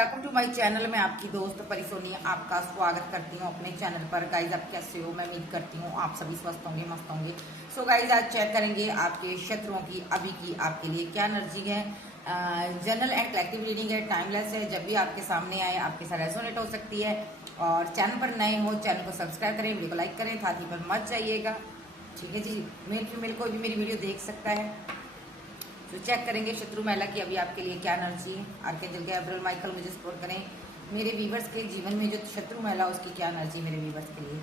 Welcome to my channel. मैं आपकी दोस्त परिसोनी आपका स्वागत करती हूँ अपने चैनल पर। गाइज आप कैसे हो? मैं उम्मीद करती हूँ आप सभी स्वस्थ होंगे, मस्त होंगे। सो गाइज आज चेक करेंगे आपके शत्रुओं की अभी की आपके लिए क्या एनर्जी है। जनरल एंड कलेक्टिव रीडिंग है, टाइमलेस है। जब भी आपके सामने आए आपके साथ रेजोनेट हो सकती है। और चैनल पर नए हो चैनल को सब्सक्राइब करें, वीडियो को लाइक करें, साथ ही पर मत जाइएगा। ठीक है जी, मेल फीमेल कोई भी मेरी वीडियो देख सकता है। तो चेक करेंगे शत्रु महिला की अभी आपके लिए क्या एनर्जी है। आर्कएंजल गैब्रियल माइकल मुझे सपोर्ट करें। मेरे व्यूवर्स के जीवन में जो शत्रु महिला उसकी क्या एनर्जी मेरे व्यूवर्स के लिए।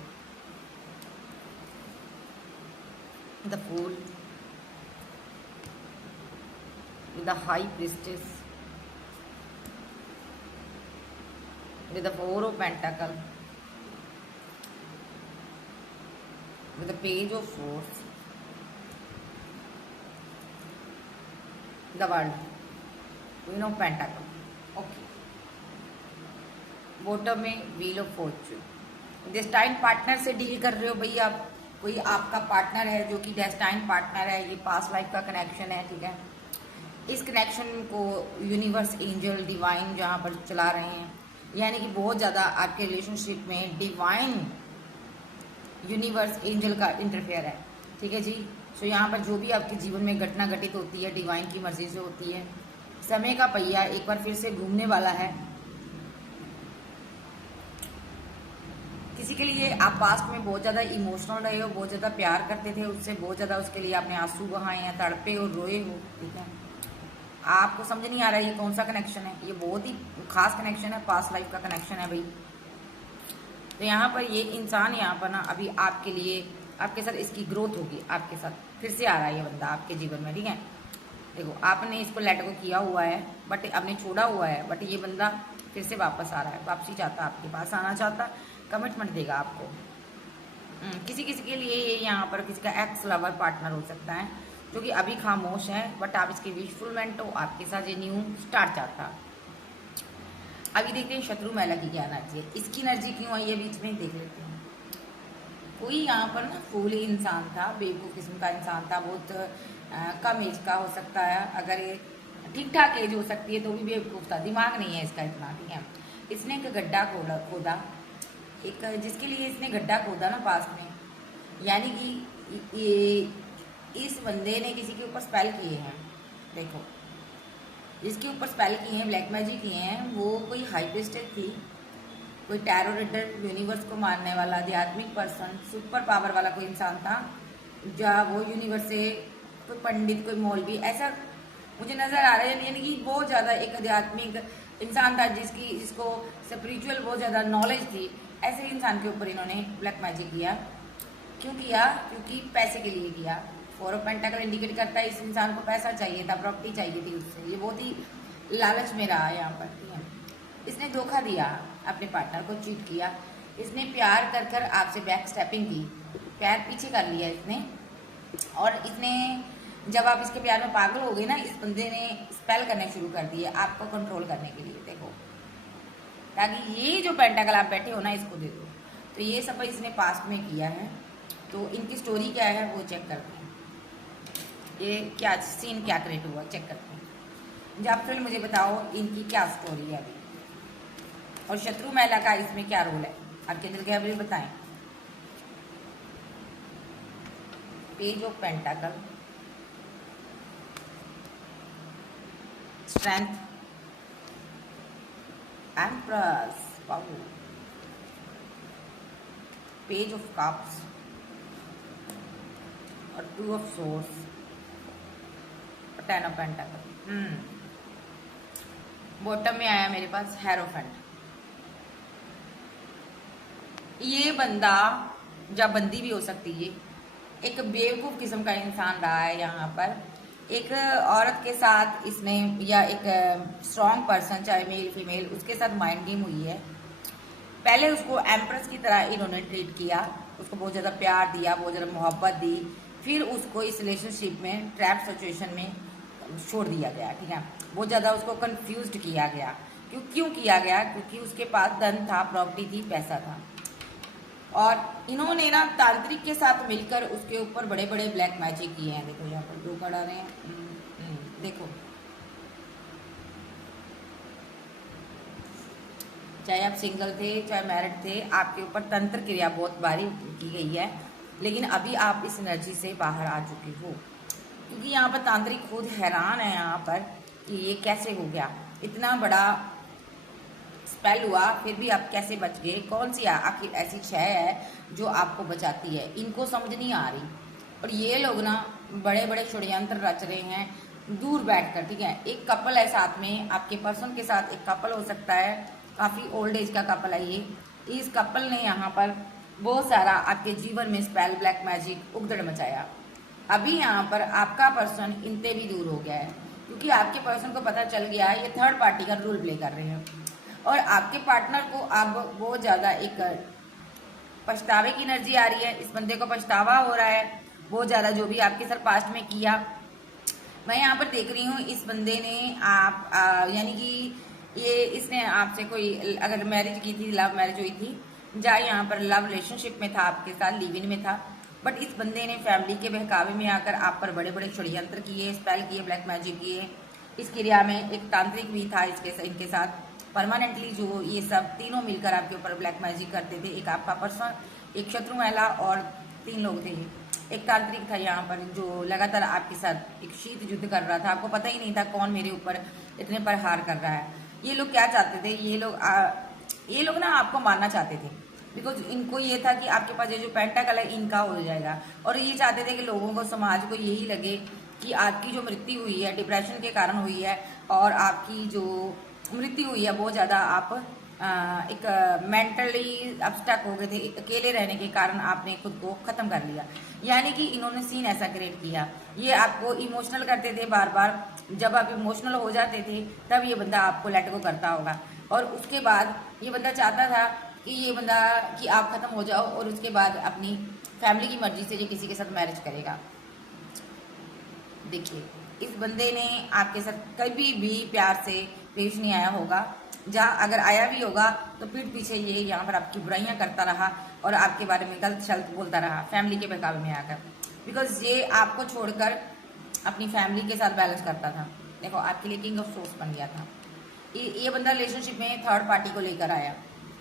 The fool with the high priestess with the four of pentacle with the page of force the world queen of pentacle. Okay, bottom में wheel of fortune. Destined partner से डील कर रहे हो भाई आप। कोई आपका पार्टनर है जो कि डेस्टाइन पार्टनर है, ये पास्ट लाइफ का कनेक्शन है। ठीक है, इस कनेक्शन को यूनिवर्स, एंजल, डिवाइन जहाँ पर चला रहे हैं, यानी कि बहुत ज़्यादा आपके रिलेशनशिप में डिवाइन, यूनिवर्स, एंजल का इंटरफेयर है। ठीक है जी। सो यहाँ पर जो भी आपके जीवन में घटना घटित होती है डिवाइन की मर्जी से होती है। समय का पहिया एक बार फिर से घूमने वाला है। किसी के लिए आप पास्ट में बहुत ज़्यादा इमोशनल रहे हो, बहुत ज़्यादा प्यार करते थे उससे, बहुत ज़्यादा उसके लिए आपने आंसू बहाए हैं, तड़पे और रोए हो। ठीक है, आपको समझ नहीं आ रहा है ये कौन सा कनेक्शन है। ये बहुत ही खास कनेक्शन है, पास्ट लाइफ का कनेक्शन है भाई। तो यहाँ पर ये इंसान यहाँ पर ना अभी आपके लिए, आपके साथ इसकी ग्रोथ होगी, आपके साथ फिर से आ रहा है ये बंदा आपके जीवन में। ठीक है, देखो आपने इसको लेट को किया हुआ है, बट आपने छोड़ा हुआ है, बट ये बंदा फिर से वापस आ रहा है, वापसी चाहता, आपके पास आना चाहता, कमिटमेंट देगा आपको। किसी किसी के लिए ये यहाँ पर किसी का एक्स लवर पार्टनर हो सकता है जो कि अभी खामोश है, बट आप इसके विशफुलमेंट हो, आपके साथ ये न्यू स्टार्ट चाहता। अभी देखते हैं शत्रु महिला की क्या एनर्जी है, इसकी एनर्जी क्यों आई है बीच में, देख लेते हैं। कोई यहाँ पर ना फूल इंसान था, बेवकूफ़ किस्म का इंसान था, बहुत कम एज का हो सकता है। अगर ये ठीक ठाक एज हो सकती है तो भी बेवकूफ़ था, दिमाग नहीं है इसका इतना। ठीक है, इसने एक गड्ढा खोदा, एक जिसके लिए इसने गड्ढा खोदा ना पास्ट में, यानी कि ये इस बंदे ने किसी के ऊपर स्पेल किए हैं। देखो जिसके ऊपर स्पेल किए हैं, ब्लैक मैजिक किए हैं, वो कोई हाई प्रीस्टेस थी, कोई टैरो रीडर, यूनिवर्स को मानने वाला, आध्यात्मिक पर्सन, सुपर पावर वाला कोई इंसान था, जहाँ वो यूनिवर्स से कोई पंडित, कोई मौलवी, ऐसा मुझे नजर आ रहा है। यानी कि बहुत ज़्यादा एक आध्यात्मिक इंसान था जिसको स्पिरिचुअल बहुत ज़्यादा नॉलेज थी। ऐसे इंसान के ऊपर इन्होंने ब्लैक मैजिक किया। क्यों किया? क्योंकि पैसे के लिए किया। फोर ऑफ पेंटाकल इंडिकेट करता है इस इंसान को पैसा चाहिए था, प्रॉपर्टी चाहिए थी उससे, ये बहुत ही लालच में रहा यहाँ पर। ठीक है, इसने धोखा दिया, अपने पार्टनर को चीट किया, इसने प्यार कर कर आपसे बैक स्टेपिंग की, प्यार पीछे कर लिया इसने। और इसने जब आप इसके प्यार में पागल हो गए ना, इस बंदे ने स्पेल करने शुरू कर दिए आपको कंट्रोल करने के लिए। देखो, ताकि ये जो पेंटाकल आप बैठे हो ना इसको दे दो। तो ये सब इसने पास्ट में किया है। तो इनकी स्टोरी क्या है वो चेक करते हैं, ये क्या सीन क्या क्रिएट हुआ चेक करते हैं। जब फिर मुझे बताओ इनकी क्या स्टोरी है अभी, और शत्रु महिला का इसमें क्या रोल है, आर्कएंजल गैब्रियल बताएं। Page of pentacle, strength, empress, power, page of cups और two of source, ten of pentacle. Bottom में आया मेरे पास हेरोफेंट। ये बंदा, या बंदी भी हो सकती है, एक बेवकूफ किस्म का इंसान रहा है यहाँ पर। एक औरत के साथ इसने, या एक स्ट्रॉन्ग पर्सन, चाहे मेल फीमेल, उसके साथ माइंड गेम हुई है। पहले उसको एम्प्रेस की तरह इन्होंने ट्रीट किया, उसको बहुत ज़्यादा प्यार दिया, बहुत ज़्यादा मोहब्बत दी, फिर उसको इस रिलेशनशिप में, ट्रैप सिचुएशन में छोड़ दिया गया। ठीक है, बहुत ज़्यादा उसको कंफ्यूज्ड किया गया। क्यों किया गया? क्योंकि उसके पास धन था, प्रॉपर्टी थी, पैसा था। और इन्होंने ना तांत्रिक के साथ मिलकर उसके ऊपर बड़े बड़े ब्लैक मैजिक किए हैं। देखो यहाँ पर 2 कार्ड आ रहे हैं। देखो चाहे आप सिंगल थे चाहे मैरिड थे, आपके ऊपर तंत्र क्रिया बहुत बारी की गई है, लेकिन अभी आप इस एनर्जी से बाहर आ चुके हो। क्योंकि यहाँ पर तांत्रिक खुद हैरान है यहाँ पर कि ये कैसे हो गया, इतना बड़ा स्पेल हुआ फिर भी आप कैसे बच गए। कौन सी आखिर ऐसी क्षय है जो आपको बचाती है, इनको समझ नहीं आ रही। और ये लोग ना बड़े बड़े षड्यंत्र रच रहे हैं दूर बैठकर, ठीक है। एक कपल है साथ में, आपके पर्सन के साथ एक कपल हो सकता है, काफ़ी ओल्ड एज का कपल है ये। इस कपल ने यहाँ पर बहुत सारा आपके जीवन में स्पेल ब्लैक मैजिक उगदड़ मचाया। अभी यहाँ पर आपका पर्सन इनसे भी दूर हो गया है, क्योंकि आपके पर्सन को पता चल गया है ये थर्ड पार्टी का रोल प्ले कर रहे हैं। और आपके पार्टनर को अब बहुत ज़्यादा एक पछतावे की एनर्जी आ रही है, इस बंदे को पछतावा हो रहा है बहुत ज़्यादा, जो भी आपके साथ पास्ट में किया। मैं यहाँ पर देख रही हूँ इस बंदे ने यानी कि ये इसने आपसे कोई अगर मैरिज की थी, लव मैरिज हुई थी, जहाँ यहाँ पर लव रिलेशनशिप में था, आपके साथ लिव इन में था, बट इस बंदे ने फैमिली के बहकावे में आकर आप पर बड़े बड़े षड्यंत्र किए, स्पेल किए, ब्लैक मैजिक किए। इस क्रिया में एक तांत्रिक भी था इनके साथ परमानेंटली, जो ये सब तीनों मिलकर आपके ऊपर ब्लैक मैजिक करते थे। एक आपका पर्सन, एक शत्रु महिला और 3 लोग थे। एक तांत्रिक था यहाँ पर जो लगातार आपके साथ एक शीत युद्ध कर रहा था, आपको पता ही नहीं था कौन मेरे ऊपर इतने प्रहार कर रहा है। ये लोग क्या चाहते थे, ये लोग ना आपको मारना चाहते थे, बिकॉज इनको ये था कि आपके पास ये जो पेंटाकल है इनका हो जाएगा। और ये चाहते थे कि लोगों को, समाज को यही लगे कि आपकी जो मृत्यु हुई है डिप्रेशन के कारण हुई है, और आपकी जो मृत्यु हुई है बहुत ज़्यादा आप एक मेंटली अपस्टक हो गए थे, अकेले रहने के कारण आपने खुद को ख़त्म कर लिया। यानी कि इन्होंने सीन ऐसा क्रिएट किया, ये आपको इमोशनल करते थे बार बार। जब आप इमोशनल हो जाते थे तब ये बंदा आपको लेट गो करता होगा, और उसके बाद ये बंदा चाहता था कि ये बंदा कि आप ख़त्म हो जाओ, और उसके बाद अपनी फैमिली की मर्जी से ये किसी के साथ मैरिज करेगा। देखिए इस बंदे ने आपके साथ कभी भी प्यार से पेश नहीं आया होगा, जहाँ अगर आया भी होगा तो पीठ पीछे ये यहाँ पर आपकी बुराइयां करता रहा और आपके बारे में गलत शब्द बोलता रहा फैमिली के बहकावे में आकर, बिकॉज ये आपको छोड़कर अपनी फैमिली के साथ बैलेंस करता था। देखो आपके लिए किंग ऑफ सोर्स बन गया था। ये बंदा रिलेशनशिप में थर्ड पार्टी को लेकर आया,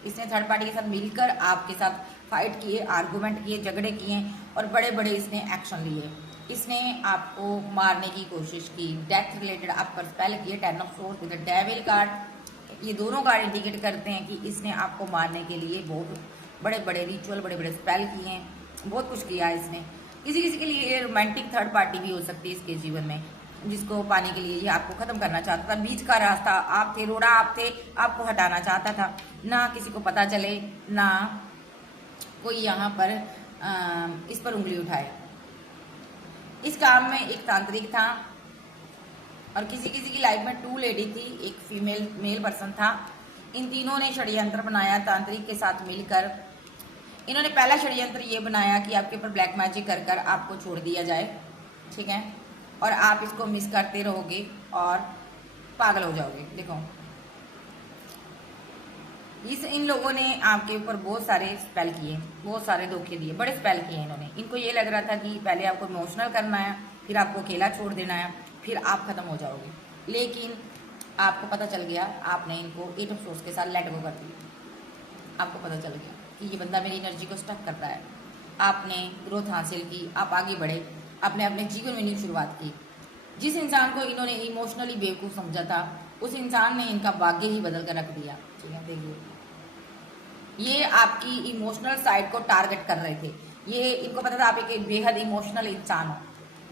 इसने थर्ड पार्टी के साथ मिलकर आपके साथ फाइट किए, आर्गूमेंट किए, झगड़े किए, और बड़े बड़े इसने एक्शन लिए। इसने आपको मारने की कोशिश की, डेथ रिलेटेड आप पर स्पेल किए, 10 of source with devil card. ये दोनों कार्ड इंडिकेट करते हैं कि इसने आपको मारने के लिए बहुत बड़े बड़े रिचुअल, बड़े बड़े स्पेल किए हैं, बहुत कुछ किया है इसने। किसी किसी के लिए ये रोमांटिक थर्ड पार्टी भी हो सकती है इसके जीवन में, जिसको पाने के लिए ये आपको खत्म करना चाहता था। बीच का रास्ता आप थे, रोड़ा आप थे, आपको हटाना चाहता था, ना किसी को पता चले, ना कोई यहाँ पर इस पर उंगली उठाए। इस काम में एक तांत्रिक था, और किसी किसी की लाइफ में 2 लेडी थी, एक फीमेल मेल पर्सन था। इन तीनों ने षड्यंत्र बनाया तांत्रिक के साथ मिलकर। इन्होंने पहला षड्यंत्र ये बनाया कि आपके ऊपर ब्लैक मैजिक कर कर आपको छोड़ दिया जाए, ठीक है, और आप इसको मिस करते रहोगे और पागल हो जाओगे। देखो इन लोगों ने आपके ऊपर बहुत सारे स्पेल किए, बहुत सारे धोखे दिए, बड़े स्पेल किए इन्होंने। इनको ये लग रहा था कि पहले आपको इमोशनल करना है, फिर आपको अकेला छोड़ देना है, फिर आप खत्म हो जाओगे। लेकिन आपको पता चल गया, आपने इनको 8 ऑफ सोर्स के साथ लेट गो कर दिया। आपको पता चल गया कि ये बंदा मेरी एनर्जी को स्टक कर रहा है। आपने ग्रोथ हासिल की, आप आगे बढ़े, आपने अपने जीवन में न्यू शुरुआत की। जिस इंसान को इन्होंने इमोशनली बेवकूफ़ समझा था, उस इंसान ने इनका भाग्य ही बदल कर रख दिया, ठीक है। देखिए ये आपकी इमोशनल साइड को टारगेट कर रहे थे। ये इनको पता था आप एक बेहद इमोशनल इंसान हो,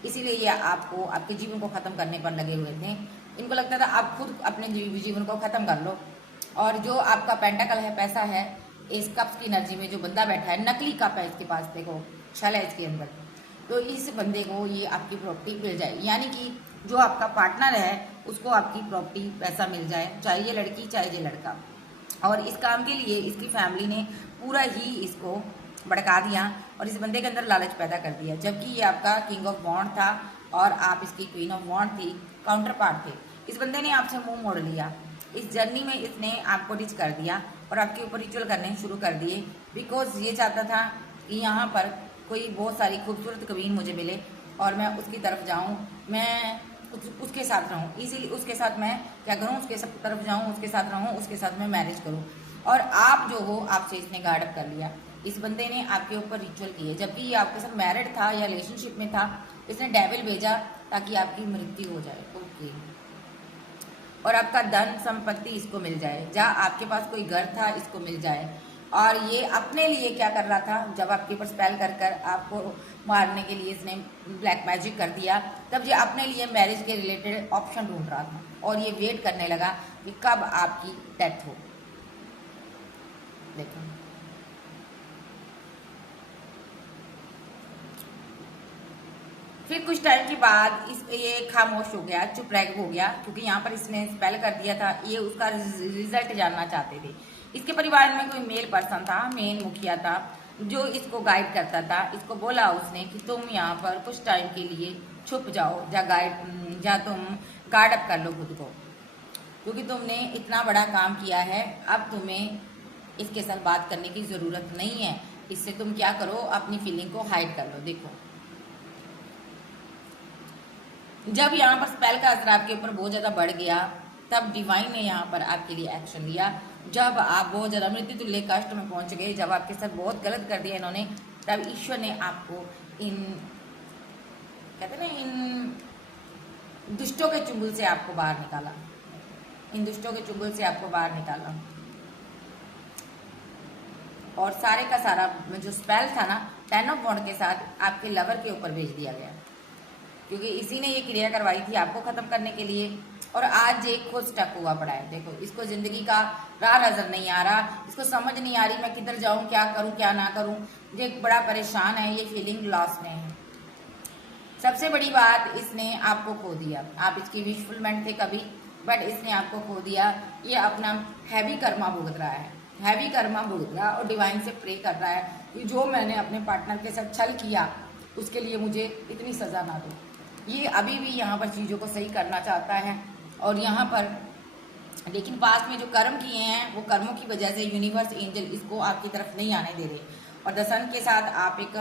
इसीलिए ये आपको आपके जीवन को ख़त्म करने पर लगे हुए थे। इनको लगता था आप खुद अपने जीवन को ख़त्म कर लो, और जो आपका पेंटाकल है, पैसा है, इस कप्स की एनर्जी में जो बंदा बैठा है, नकली कप है इसके पास, देखो छल है इसके अंदर, तो इस बंदे को ये आपकी प्रॉपर्टी मिल जाए। यानी कि जो आपका पार्टनर है उसको आपकी प्रॉपर्टी, पैसा मिल जाए, चाहे ये लड़की चाहे ये लड़का। और इस काम के लिए इसकी फैमिली ने पूरा ही इसको भड़का दिया और इस बंदे के अंदर लालच पैदा कर दिया, जबकि ये आपका किंग ऑफ वॉन्ड था और आप इसकी क्वीन ऑफ वॉन्ड थी, काउंटर पार्ट थे। इस बंदे ने आपसे मुंह मोड़ लिया। इस जर्नी में इसने आपको डिच कर दिया और आपके ऊपर रिचुअल करने शुरू कर दिए, बिकॉज ये चाहता था कि यहाँ पर कोई बहुत सारी खूबसूरत कवीन मुझे मिले और मैं उसकी तरफ जाऊँ, मैं उसके साथ रहूँ। इसीलिए उसके साथ मैं क्या करूँ, उसके तरफ जाऊँ, उसके साथ रहूँ, उसके साथ मैं मैरिज करूँ। और आप जो हो, आपसे इसने गार्ड अप कर लिया। इस बंदे ने आपके ऊपर रिचुअल किए, जबकि ये आपके साथ मैरिड था या रिलेशनशिप में था। इसने डेविल भेजा ताकि आपकी मृत्यु हो जाए। ओके। और आपका धन संपत्ति इसको मिल जाए, जहाँ आपके पास कोई घर था इसको मिल जाए। और ये अपने लिए क्या कर रहा था, जब आपके ऊपर स्पेल कर कर आपको मारने के लिए इसने ब्लैक मैजिक कर दिया, तब ये अपने लिए मैरिज के रिलेटेड ऑप्शन ढूंढ रहा था और ये वेट करने लगा कि कब आपकी डेथ हो। देखो फिर कुछ टाइम के बाद ये खामोश हो गया, चुप रह हो गया, क्योंकि यहाँ पर इसने स्पेल कर दिया था। ये उसका रिजल्ट जानना चाहते थे। इसके परिवार में कोई मेल पर्सन था, मेन मुखिया था, जो इसको गाइड करता था। इसको बोला उसने कि तुम यहाँ पर कुछ टाइम के लिए छुप जाओ, जा तुम गार्ड अप कर लो खुद को, क्योंकि तुमने इतना बड़ा काम किया है। अब तुम्हें इसके साथ बात करने की जरूरत नहीं है। इससे तुम क्या करो, अपनी फीलिंग को हाइड कर लो। देखो जब यहाँ पर स्पेल का असर आपके ऊपर बहुत ज्यादा बढ़ गया, तब डिवाइन ने यहाँ पर आपके लिए एक्शन लिया। जब आप बहुत ज्यादा मृत्यु तुल्य कष्ट में पहुंच गए, जब आपके साथ बहुत गलत कर दिया इन्होंने, तब ईश्वर ने आपको इन कहते ना इन दुष्टों के चुंगल से आपको बाहर निकाला। इन दुष्टों के चुंगल से आपको बाहर निकाला और सारे का सारा जो स्पेल था ना, 10 ऑफ वॉन्ड के साथ आपके लवर के ऊपर भेज दिया गया, क्योंकि इसी ने ये क्रिया करवाई थी आपको खत्म करने के लिए। और आज ये खुद स्टक हुआ पड़ा है। देखो इसको जिंदगी का राह नजर नहीं आ रहा, इसको समझ नहीं आ रही मैं किधर जाऊं, क्या करूं क्या ना करूं। ये बड़ा परेशान है, ये फीलिंग लॉस में है। सबसे बड़ी बात, इसने आपको खो दिया। आप इसकी विशफुलमेंट थे कभी, बट इसने आपको खो दिया। ये अपना हैवी कर्मा भुगत रहा है, हैवी कर्मा भुगत रहा और डिवाइन से प्रे कर रहा है कि जो मैंने अपने पार्टनर के साथ छल किया उसके लिए मुझे इतनी सजा ना दो। ये अभी भी यहाँ पर चीज़ों को सही करना चाहता है और यहाँ पर, लेकिन पास्ट में जो कर्म किए हैं वो कर्मों की वजह से यूनिवर्स एंजल इसको आपकी तरफ नहीं आने दे रहे। और द सन के साथ आप एक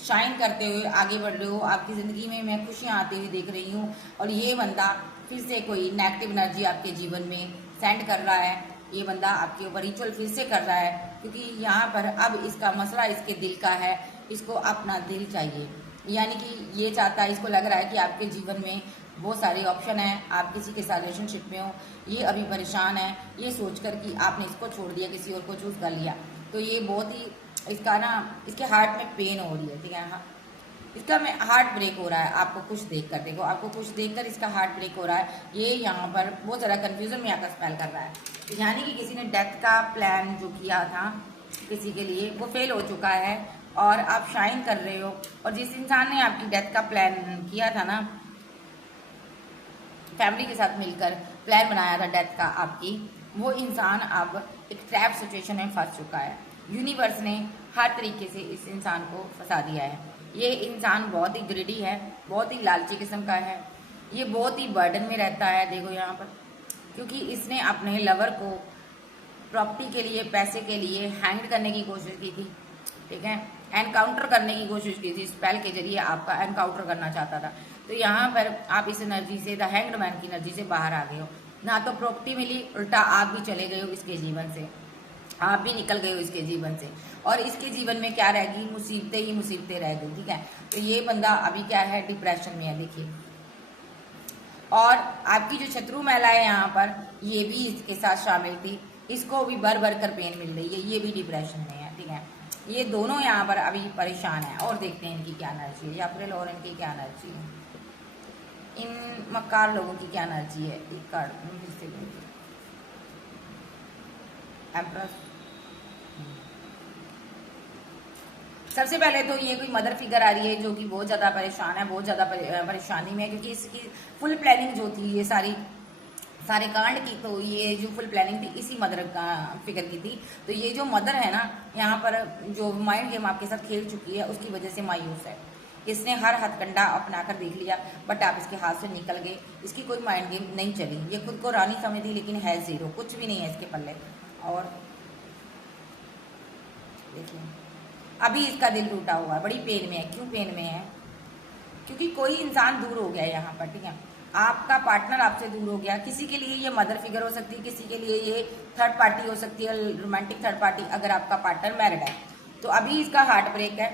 शाइन करते हुए आगे बढ़ रहे हो। आपकी ज़िंदगी में मैं खुशियाँ आते हुए देख रही हूँ। और ये बंदा फिर से कोई नेगेटिव एनर्जी आपके जीवन में सेंड कर रहा है। ये बंदा आपके ऊपर रिचुअल फिर से कर रहा है, क्योंकि यहाँ पर अब इसका मसला इसके दिल का है। इसको अपना दिल चाहिए, यानी कि ये चाहता है, इसको लग रहा है कि आपके जीवन में बहुत सारे ऑप्शन हैं, आप किसी के साथ रिलेशनशिप में हो, ये अभी परेशान है ये सोचकर कि आपने इसको छोड़ दिया, किसी और को चूज कर लिया। तो ये बहुत ही इसका ना, इसके हार्ट में पेन हो रही है, ठीक है। हाँ, इसका में हार्ट ब्रेक हो रहा है आपको कुछ देखकर। देखो आपको कुछ देखकर इसका हार्ट ब्रेक हो रहा है। ये यहाँ पर बहुत ज़्यादा कन्फ्यूजन में आकर स्पेल कर रहा है, यानी कि किसी ने डेथ का प्लान जो किया था किसी के लिए वो फेल हो चुका है और आप शाइन कर रहे हो। और जिस इंसान ने आपकी डेथ का प्लान किया था ना, फैमिली के साथ मिलकर प्लान बनाया था डेथ का आपकी, वो इंसान अब एक ट्रैप सिचुएशन में फंस चुका है। यूनिवर्स ने हर तरीके से इस इंसान को फंसा दिया है। ये इंसान बहुत ही ग्रिडी है, बहुत ही लालची किस्म का है, ये बहुत ही बर्डन में रहता है। देखो यहाँ पर, क्योंकि इसने अपने लवर को प्रॉपर्टी के लिए, पैसे के लिए हैंग करने की कोशिश की थी, ठीक है, एनकाउंटर करने की कोशिश की थी। स्पेल के जरिए आपका एनकाउंटर करना चाहता था। तो यहाँ पर आप इस एनर्जी से, द हैंग्ड मैन की एनर्जी से बाहर आ गए हो। ना तो प्रॉपर्टी मिली, उल्टा आप भी चले गए हो इसके जीवन से, आप भी निकल गए हो इसके जीवन से। और इसके जीवन में क्या रहेगी, मुसीबतें ही मुसीबतें रह गई, ठीक है। तो ये बंदा अभी क्या है, डिप्रेशन में है, देखिए। और आपकी जो शत्रु महिला है यहाँ पर, ये भी इसके साथ शामिल थी, इसको भी भर भर कर पेन मिल रही है, ये भी डिप्रेशन में है, ठीक है। ये दोनों यहाँ पर अभी परेशान है। और देखते हैं इनकी क्या एनर्जी है, या फिर और इनकी क्या एनर्जी है, इन मक्कार लोगों की क्या एनर्जी है। एक कार्ड एम्प्रेस। सबसे पहले तो ये कोई मदर फिगर आ रही है जो कि बहुत ज़्यादा परेशान है, बहुत ज़्यादा परेशानी में है, क्योंकि इसकी फुल प्लानिंग जो थी ये सारे कांड की, तो ये जो फुल प्लानिंग थी इसी मदर का फिगर की थी। तो ये जो मदर है ना, यहाँ पर जो माइंड गेम आपके साथ खेल चुकी है उसकी वजह से मायूस है। इसने हर हथकंडा अपना कर देख लिया, बट आप इसके हाथ से निकल गए। इसकी कोई माइंड गेम नहीं चली, ये खुद को रानी समझती, लेकिन है जीरो, कुछ भी नहीं है इसके पल्ले। और देखिए अभी इसका दिल टूटा हुआ है, बड़ी पेन में है। क्यों पेन में है, क्योंकि कोई इंसान दूर हो गया है यहाँ पर, ठीक है। आपका पार्टनर आपसे दूर हो गया, किसी के लिए ये मदर फिगर हो सकती है, किसी के लिए ये थर्ड पार्टी हो सकती है, रोमांटिक थर्ड पार्टी, अगर आपका पार्टनर मैरिड है तो अभी इसका हार्ट ब्रेक है।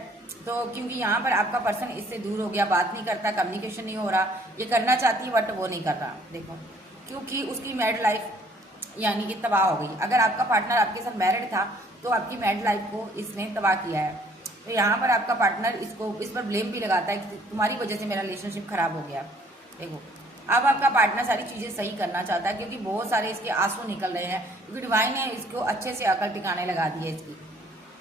तो क्योंकि यहाँ पर आपका पर्सन इससे दूर हो गया, बात नहीं करता, कम्युनिकेशन नहीं हो रहा, ये करना चाहती है बट वो नहीं कर रहा, देखो, क्योंकि उसकी मैरिड लाइफ यानी कि तबाह हो गई। अगर आपका पार्टनर आपके साथ मैरिड था तो आपकी मैरिड लाइफ को इसने तबाह किया है। तो यहाँ पर आपका पार्टनर इसको इस पर ब्लेम भी लगाता है कि तुम्हारी वजह से मेरा रिलेशनशिप खराब हो गया। देखो, अब आपका पार्टनर सारी चीजें सही करना चाहता है, क्योंकि बहुत सारे इसके आंसू निकल रहे हैं, क्योंकि डिवाइन ने इसको अच्छे से अकल टिकाने लगा दी है इसकी।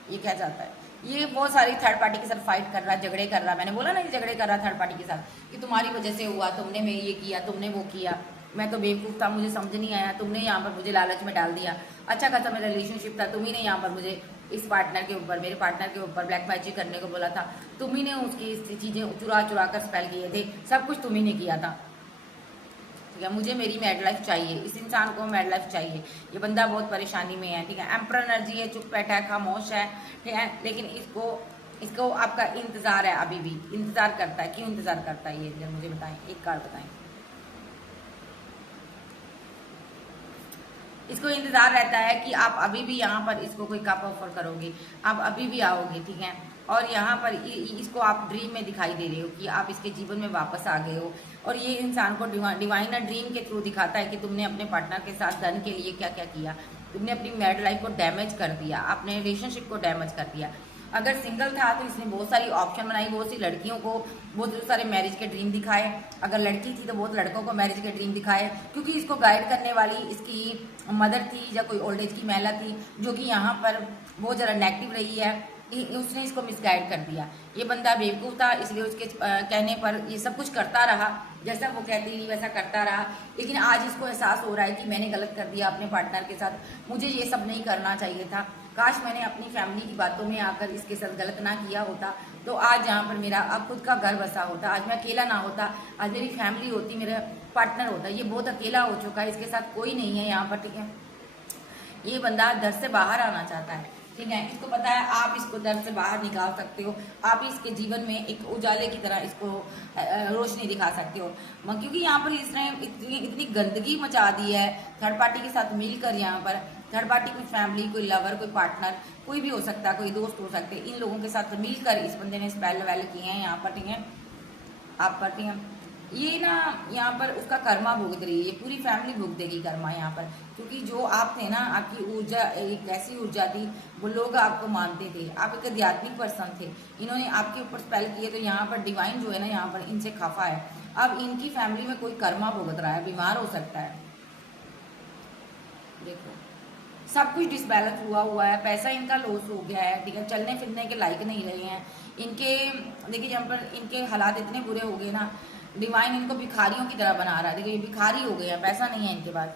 ये क्या चाहता है, ये बहुत सारी थर्ड पार्टी के साथ फाइट कर रहा, झगड़े कर रहा। मैंने बोला ना, ये झगड़े कर रहा थर्ड पार्टी के साथ कि तुम्हारी वजह से हुआ, तुमने मैं ये किया, तुमने वो किया, मैं तो बेवकूफ़ था, मुझे समझ नहीं आया, तुमने यहाँ पर मुझे लालच में डाल दिया, अच्छा खासा मेरा रिलेशनशिप था, तुम्ही ने यहाँ पर मुझे इस पार्टनर के ऊपर, मेरे पार्टनर के ऊपर ब्लैक मैजिक करने को बोला था, तुम्ही ने उसकी चीज़ें चुरा चुरा कर स्पेल किए थे, सब कुछ तुम्ही ने किया था। ठीक है, मुझे मेरी मैरिड लाइफ चाहिए, इस इंसान को मैरिड लाइफ चाहिए। ये बंदा बहुत परेशानी में है, ठीक है, एम्परर एनर्जी है, चुप बैठा है, खामोश है, ठीक है, लेकिन इसको आपका इंतजार है, अभी भी इंतजार करता है। क्यों इंतजार करता है ये मुझे बताएं, एक कार्ड बताएं। इसको इंतजार रहता है कि आप अभी भी यहाँ पर इसको कोई कप ऑफर करोगे, आप अभी भी आओगे, ठीक है, और यहाँ पर इसको आप ड्रीम में दिखाई दे रहे हो कि आप इसके जीवन में वापस आ गए हो। और ये इंसान को डिवाइनर ड्रीम के थ्रू दिखाता है कि तुमने अपने पार्टनर के साथ धन के लिए क्या क्या किया, तुमने अपनी मैरिड लाइफ को डैमेज कर दिया, अपने रिलेशनशिप को डैमेज कर दिया। अगर सिंगल था तो इसने बहुत सारी ऑप्शन बनाई, बहुत सी लड़कियों को बहुत सारे मैरिज के ड्रीम दिखाए, अगर लड़की थी तो बहुत लड़कों को मैरिज के ड्रीम दिखाए, क्योंकि इसको गाइड करने वाली इसकी मदर थी या कोई ओल्ड एज की महिला थी जो कि यहाँ पर बहुत ज़्यादा नेगेटिव रही है, उसने इसको मिसगाइड कर दिया। ये बंदा बेवकूफ़ था, इसलिए उसके कहने पर ये सब कुछ करता रहा, जैसा वो कहती रही वैसा करता रहा। लेकिन आज इसको एहसास हो रहा है कि मैंने गलत कर दिया अपने पार्टनर के साथ, मुझे ये सब नहीं करना चाहिए था, काश मैंने अपनी फैमिली की बातों में आकर इसके साथ गलत ना किया होता, तो आज यहाँ पर मेरा अब खुद का घर बसा होता, आज मैं अकेला ना होता, आज मेरी फैमिली होती, मेरा पार्टनर होता। ये बहुत अकेला हो चुका है, इसके साथ कोई नहीं है यहाँ पर, ठीक है। ये बंदा दर से बाहर आना चाहता है, ठीक है, इसको पता है आप इसको दर से बाहर निकाल सकते हो, आप इसके जीवन में एक उजाले की तरह इसको रोशनी दिखा सकते हो, क्योंकि यहाँ पर इसने इतनी गंदगी मचा दी है थर्ड पार्टी के साथ मिलकर। यहाँ पर थर्ड पार्टी कोई फैमिली, कोई लवर, कोई पार्टनर, कोई भी हो सकता है, कोई दोस्त हो सकते हैं, इन लोगों के साथ मिलकर इस बंदे ने स्पेल वेल किए हैं यहाँ पर, ठीक है, आप पर, ठीक है। ये ना यहाँ पर उसका कर्मा भुगत रही है, ये पूरी फैमिली भुगत देगी कर्मा यहाँ पर, क्योंकि जो आप थे ना, आपकी ऊर्जा एक ऐसी ऊर्जा थी, वो लोग आपको मानते थे, आप एक आध्यात्मिक पर्सन थे, इन्होंने आपके ऊपर स्पेल किए, तो यहाँ पर डिवाइन जो है ना यहाँ पर इनसे खफा है। अब इनकी फैमिली में कोई कर्मा भुगत रहा है, बीमार हो सकता है, देखो सब कुछ डिसबैलेंस हुआ है, पैसा इनका लॉस हो गया है, ठीक है, चलने फिरने के लायक नहीं रहे हैं इनके। देखिए जहाँ पर इनके हालात इतने बुरे हो गए ना, डिवाइन इनको भिखारियों की तरह बना रहा है। देखिए ये भिखारी हो गए हैं, पैसा नहीं है इनके पास,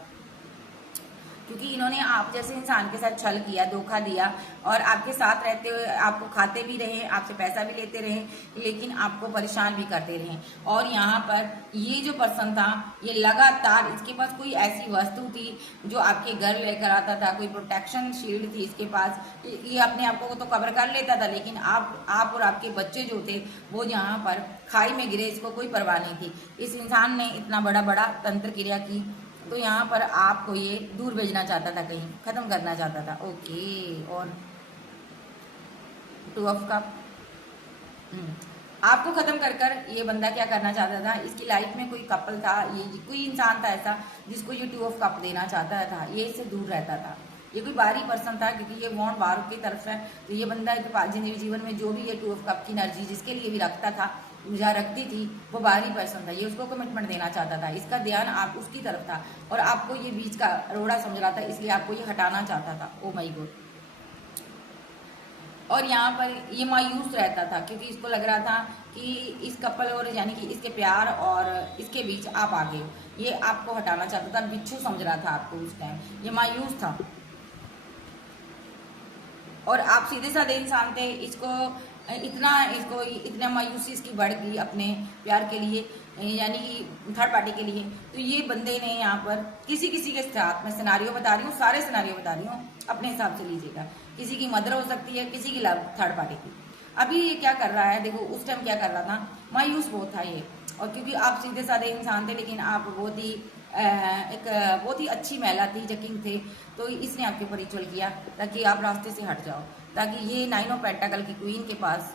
क्योंकि इन्होंने आप जैसे इंसान के साथ छल किया, धोखा दिया, और आपके साथ रहते हुए आपको खाते भी रहे, आपसे पैसा भी लेते रहे, लेकिन आपको परेशान भी करते रहे। और यहाँ पर ये जो पर्सन था, ये लगातार इसके पास कोई ऐसी वस्तु थी जो आपके घर लेकर आता था, कोई प्रोटेक्शन शील्ड थी इसके पास, ये अपने आप को तो कवर कर लेता था, लेकिन आप और आपके बच्चे जो थे वो यहाँ पर खाई में गिरे, इसको कोई परवाह नहीं थी। इस इंसान ने इतना बड़ा बड़ा तंत्र क्रिया की, तो यहाँ पर आपको ये दूर भेजना चाहता था, कहीं खत्म करना चाहता था। ओके, और 2 ऑफ कप, आपको खत्म कर ये बंदा क्या करना चाहता था, इसकी लाइफ में कोई कपल था, ये कोई इंसान था ऐसा जिसको ये 2 ऑफ कप देना चाहता था, ये इससे दूर रहता था, ये कोई बाहरी पर्सन था, क्योंकि ये वॉन्ट बाहर की तरफ है। तो ये बंदा जिंदगी जीवन में जो भी ये 2 ऑफ कप की एनर्जी जिसके लिए भी रखता था, जहाँ रखती थी, वो बाहरी पर्सन था, ये उसको कमिटमेंट देना चाहता था, इसका ध्यान आप उसकी तरफ था, और आपको ये बीच का रोड़ा समझ रहा था, इसलिए आपको ये हटाना चाहता था। Oh my God. और यहाँ पर ये मायूस रहता था, क्योंकि इसको लग रहा था कि इस कपल और यानी कि इसके प्यार और इसके बीच आप आ गए हो, ये आपको हटाना चाहता था, बिच्छू समझ रहा था आपको उस टाइम, ये मायूस था। और आप सीधे साधे इंसान थे, इसको इतना मायूसी इसकी बढ़ गई अपने प्यार के लिए, यानी कि थर्ड पार्टी के लिए। तो ये बंदे ने यहाँ पर किसी के साथ, मैं सिनारियो बता रही हूँ, सारे सिनारियो बता रही हूँ, अपने हिसाब से लीजिएगा, किसी की मदर हो सकती है, किसी की लव थर्ड पार्टी की। अभी ये क्या कर रहा है, देखो उस टाइम क्या कर रहा था, मायूस बहुत था ये, और क्योंकि आप सीधे साधे इंसान थे, लेकिन आप एक बहुत ही अच्छी महिला थी, जकिंग थे, तो इसने आपके ऊपर रिचुअल किया ताकि आप रास्ते से हट जाओ, ताकि ये 9 ऑफ पेंटाकल की क्वीन के पास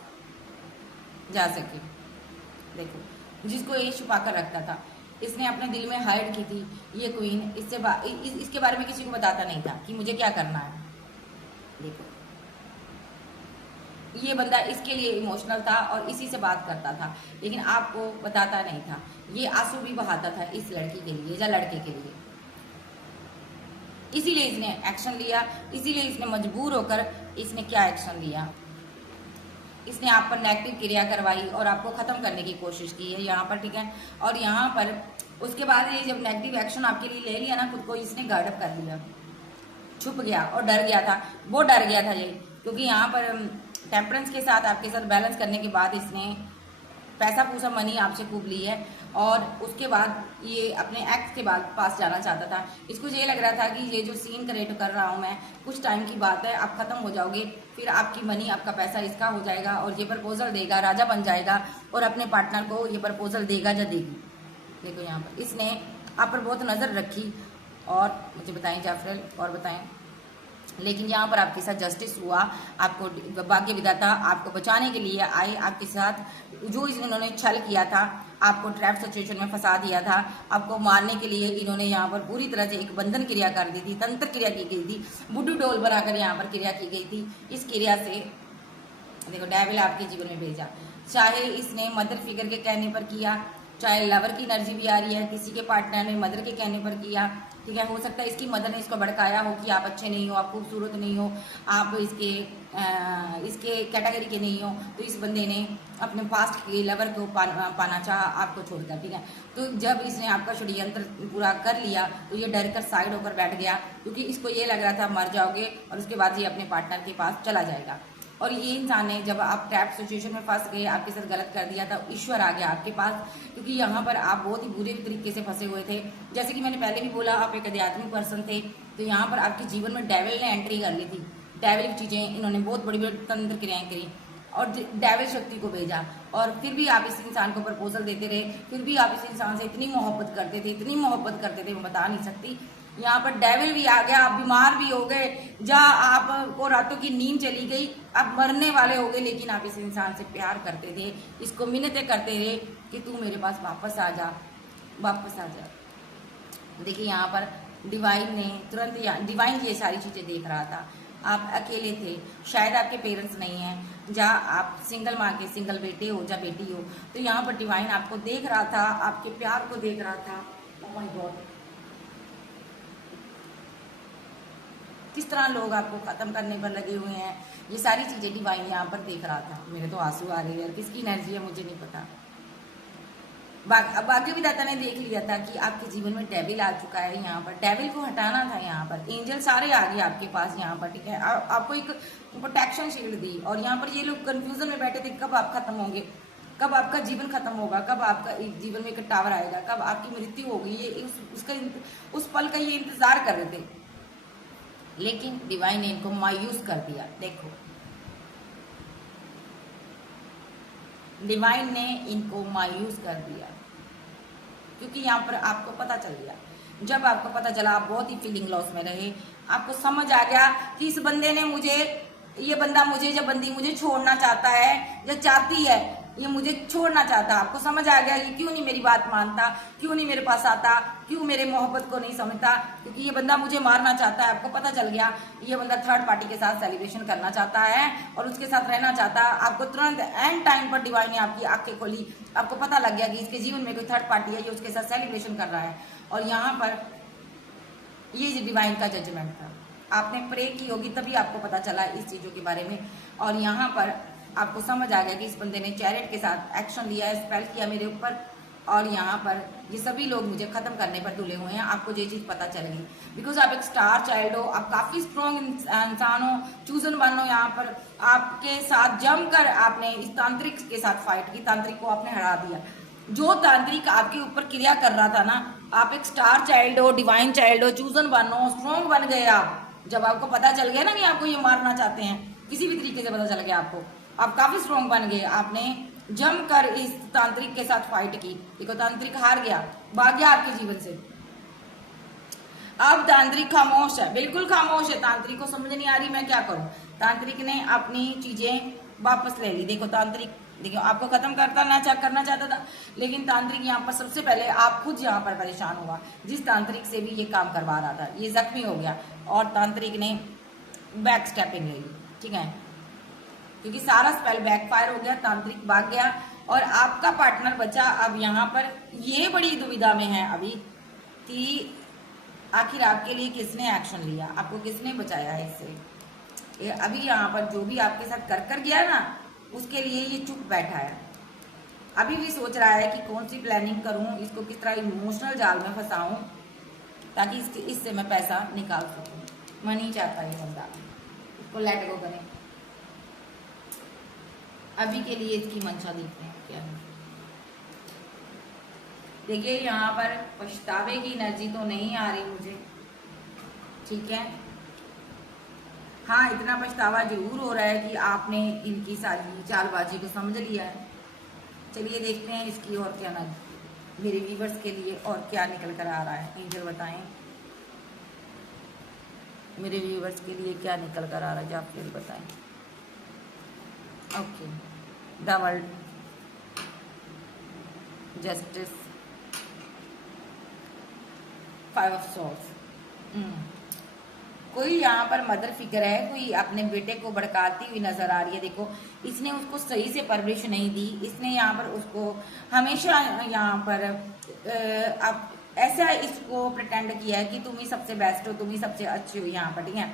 जा सके। देखो, जिसको ये छुपा कर रखता था, इसने अपने दिल में हाइड की थी ये क्वीन, इसके बारे में किसी को बताता नहीं था कि मुझे क्या करना है। देखो, ये बंदा इसके लिए इमोशनल था और इसी से बात करता था, लेकिन आपको बताता नहीं था। ये आंसू भी बहाता था इस लड़की के लिए या लड़के के लिए, इसीलिए इसने एक्शन लिया। इसीलिए इसने मजबूर होकर इसने क्या एक्शन लिया, इसने आप पर नेगेटिव क्रिया करवाई और आपको ख़त्म करने की कोशिश की है यहाँ पर, ठीक है। और यहाँ पर उसके बाद ये जब नेगेटिव एक्शन आपके लिए ले लिया ना, खुद को इसने गार्डअप कर लिया, छुप गया और डर गया था। वो डर गया था ये, क्योंकि यहाँ पर टेम्परेंस के साथ आपके साथ बैलेंस करने के बाद इसने पैसा पूसा मनी आपसे खूब ली है, और उसके बाद ये अपने एक्स के बाद पास जाना चाहता था। इसको ये लग रहा था कि ये जो सीन क्रिएट कर रहा हूँ मैं, कुछ टाइम की बात है, आप ख़त्म हो जाओगे, फिर आपकी मनी, आपका पैसा इसका हो जाएगा और ये प्रपोजल देगा, राजा बन जाएगा और अपने पार्टनर को ये प्रपोजल देगा या देगी। देखो यहाँ पर इसने आप पर बहुत नज़र रखी, और मुझे बताएं जाफर और बताएं, लेकिन यहाँ पर आपके साथ जस्टिस हुआ। आपको भाग्य विधाता आपको बचाने के लिए आए, आपके साथ जो इन्होंने छल किया था, आपको ट्रैप सिचुएशन में फंसा दिया था, आपको मारने के लिए इन्होंने यहाँ पर पूरी तरह से एक बंधन क्रिया कर दी थी, तंत्र क्रिया की गई थी, बुड्ढू डोल बनाकर यहाँ पर क्रिया की गई थी। इस क्रिया से देखो डेविल आपके जीवन में भेजा, चाहे इसने मदर फिगर के कहने पर किया, चाहे लवर की एनर्जी भी आ रही है, किसी के पार्टनर ने मदर के कहने पर किया, ठीक है। हो सकता है इसकी मदर ने इसको भड़काया हो कि आप अच्छे नहीं हो, आप खूबसूरत नहीं हो, आप इसके कैटेगरी के नहीं हो, तो इस बंदे ने अपने पास्ट के लवर को पाना चाहा आपको छोड़कर, ठीक है। तो जब इसने आपका षड्यंत्र पूरा कर लिया तो ये डर कर साइड होकर बैठ गया, क्योंकि इसको ये लग रहा था मर जाओगे और उसके बाद ये अपने पार्टनर के पास चला जाएगा। और ये इंसान ने जब आप ट्रैप सिचुएशन में फंस गए, आपके साथ गलत कर दिया था, ईश्वर आ गया आपके पास, क्योंकि यहाँ पर आप बहुत ही बुरे तरीके से फंसे हुए थे। जैसे कि मैंने पहले भी बोला, आप एक आध्यात्मिक पर्सन थे, तो यहाँ पर आपके जीवन में डेविल ने एंट्री कर ली थी। डेविल चीज़ें इन्होंने बहुत बड़ी बड़ी तंत्र क्रियाएं करी और डेविल शक्ति को भेजा, और फिर भी आप इस इंसान को प्रपोजल देते रहे, फिर भी आप इस इंसान से इतनी मोहब्बत करते थे, इतनी मोहब्बत करते थे, मैं बता नहीं सकती। यहाँ पर डेविल भी आ गया, आप बीमार भी हो गए, जहाँ आपको रातों की नींद चली गई, आप मरने वाले हो गए, लेकिन आप इस इंसान से प्यार करते थे, इसको मिन्नतें करते रहे कि तू मेरे पास वापस आ जा, वापस आ जा। देखिए यहाँ पर डिवाइन ने तुरंत, डिवाइन ये सारी चीज़ें देख रहा था। आप अकेले थे, शायद आपके पेरेंट्स नहीं हैं, जहाँ आप सिंगल माँ के सिंगल बेटे हो या बेटी हो, तो यहाँ पर डिवाइन आपको देख रहा था, आपके प्यार को देख रहा था। ओह माय गॉड, किस तरह लोग आपको खत्म करने पर लगे हुए हैं, ये सारी चीजें डिवाइन यहाँ पर देख रहा था। मेरे तो आंसू आ रहे हैं, किसकी एनर्जी है मुझे नहीं पता। भाग्य विधाता ने देख लिया था कि आपके जीवन में डेविल आ चुका है, यहाँ पर डेविल को हटाना था। यहाँ पर एंजल सारे आ गए आपके पास यहाँ पर, ठीक है। आपको एक प्रोटेक्शन शील्ड दी, और यहाँ पर ये लोग कंफ्यूजन में बैठे थे, कब आप खत्म होंगे, कब आपका जीवन खत्म होगा, कब आपका जीवन में एक टावर आएगा, कब आपकी मृत्यु होगी, ये उस पल का ये इंतजार कर रहे थे, लेकिन डिवाइन ने इनको मायूस कर दिया। देखो, डिवाइन ने इनको मायूस कर दिया, क्योंकि यहाँ पर आपको पता चल गया। जब आपको पता चला, आप बहुत ही फीलिंग लॉस में रहे, आपको समझ आ गया कि इस बंदे ने मुझे, ये बंदा मुझे, जब बंदी मुझे छोड़ना चाहता है या चाहती है, ये मुझे छोड़ना चाहता। आपको समझ आ गया ये क्यों नहीं मेरी बात मानता, क्यों नहीं मेरे पास आता, क्यों मेरे मोहब्बत को नहीं समझता, क्योंकि ये बंदा मुझे मारना चाहता है। आपको पता चल गया ये बंदा थर्ड पार्टी के साथ सेलिब्रेशन करना चाहता है और उसके साथ रहना चाहता है। आपको तुरंत एंड टाइम पर डिवाइन ने आपकी आंखें खोली, आपको पता लग गया कि इसके जीवन में कोई थर्ड पार्टी है, ये उसके साथ सेलिब्रेशन कर रहा है। और यहाँ पर ये डिवाइन का जजमेंट था, आपने प्रे की होगी तभी आपको पता चला इस चीज़ों के बारे में। और यहाँ पर आपको समझ आ गया कि इस बंदे ने चैरिट के साथ एक्शन लिया है, स्पेल किया मेरे ऊपर, और यहाँ पर ये सभी लोग मुझे खत्म करने पर तुले हुए हैं। आपको ये चीज़ पता चलेगी, बिकॉज आप एक स्टार चाइल्ड हो, आप काफ़ी स्ट्रॉन्ग इंसान हो, चूजन वन हो। यहाँ पर आपके साथ जमकर आपने इस तांत्रिक के साथ फाइट की, तांत्रिक को आपने हरा दिया। जो तांत्रिक आपके ऊपर क्रिया कर रहा था ना, आप एक स्टार चाइल्ड हो, डिवाइन चाइल्ड हो, चूजन वन हो, स्ट्रॉन्ग बन गए आप। जब आपको पता चल गया ना कि आपको ये मारना चाहते हैं, किसी भी तरीके से पता चल गया आपको, आप काफी स्ट्रॉन्ग बन गए। आपने जमकर इस तांत्रिक के साथ फाइट की। देखो तांत्रिक हार गया, भाग गया आपके जीवन से। अब तांत्रिक खामोश है, बिल्कुल खामोश है। तांत्रिक को समझ नहीं आ रही मैं क्या करूं। तांत्रिक ने अपनी चीजें वापस ले ली। देखो तांत्रिक, देखो आपको खत्म करना चाहता था, लेकिन तांत्रिक यहाँ पर सबसे पहले आप खुद यहाँ पर परेशान हुआ। जिस तांत्रिक से भी ये काम करवा रहा था ये जख्मी हो गया और तांत्रिक ने बैक स्टेपिंग ले ली, ठीक है, क्योंकि सारा स्पेल बैकफायर हो गया। तांत्रिक भाग गया और आपका पार्टनर बचा। अब यहाँ पर ये बड़ी दुविधा में है अभी कि आखिर आपके लिए किसने एक्शन लिया, आपको किसने बचाया है इससे। अभी यहाँ पर जो भी आपके साथ कर गया ना, उसके लिए ये चुप बैठा है। अभी भी सोच रहा है कि कौन सी प्लानिंग करूं, इसको किस तरह इमोशनल जाल में फंसाऊं ताकि इससे मैं पैसा निकाल सकूं। मैं नहीं चाहता ये बंदा, इसको लेट गो करें। अभी के लिए इसकी मंशा देखते हैं क्या है। देखिए यहाँ पर पछतावे की एनर्जी तो नहीं आ रही मुझे, ठीक है। हाँ, इतना पछतावा जरूर हो रहा है कि आपने इनकी सारी चालबाजी को समझ लिया है। चलिए देखते हैं इसकी और क्या ना मेरे व्यूवर्स के लिए और क्या निकल कर आ रहा है। एंजल बताएं मेरे व्यूवर्स के लिए क्या निकल कर आ रहा है, आप फिर बताएं। Okay, the world, justice, 5 of source. कोई यहाँ पर मदर फिगर है, कोई अपने बेटे को भड़काती हुई नजर आ रही है। देखो इसने उसको सही से परवरिश नहीं दी, इसने यहाँ पर उसको हमेशा यहाँ पर अब ऐसा इसको प्रिटेंड किया है कि तुम ही सबसे बेस्ट हो, तुम ही सबसे अच्छे हो यहाँ पर, ठीक है।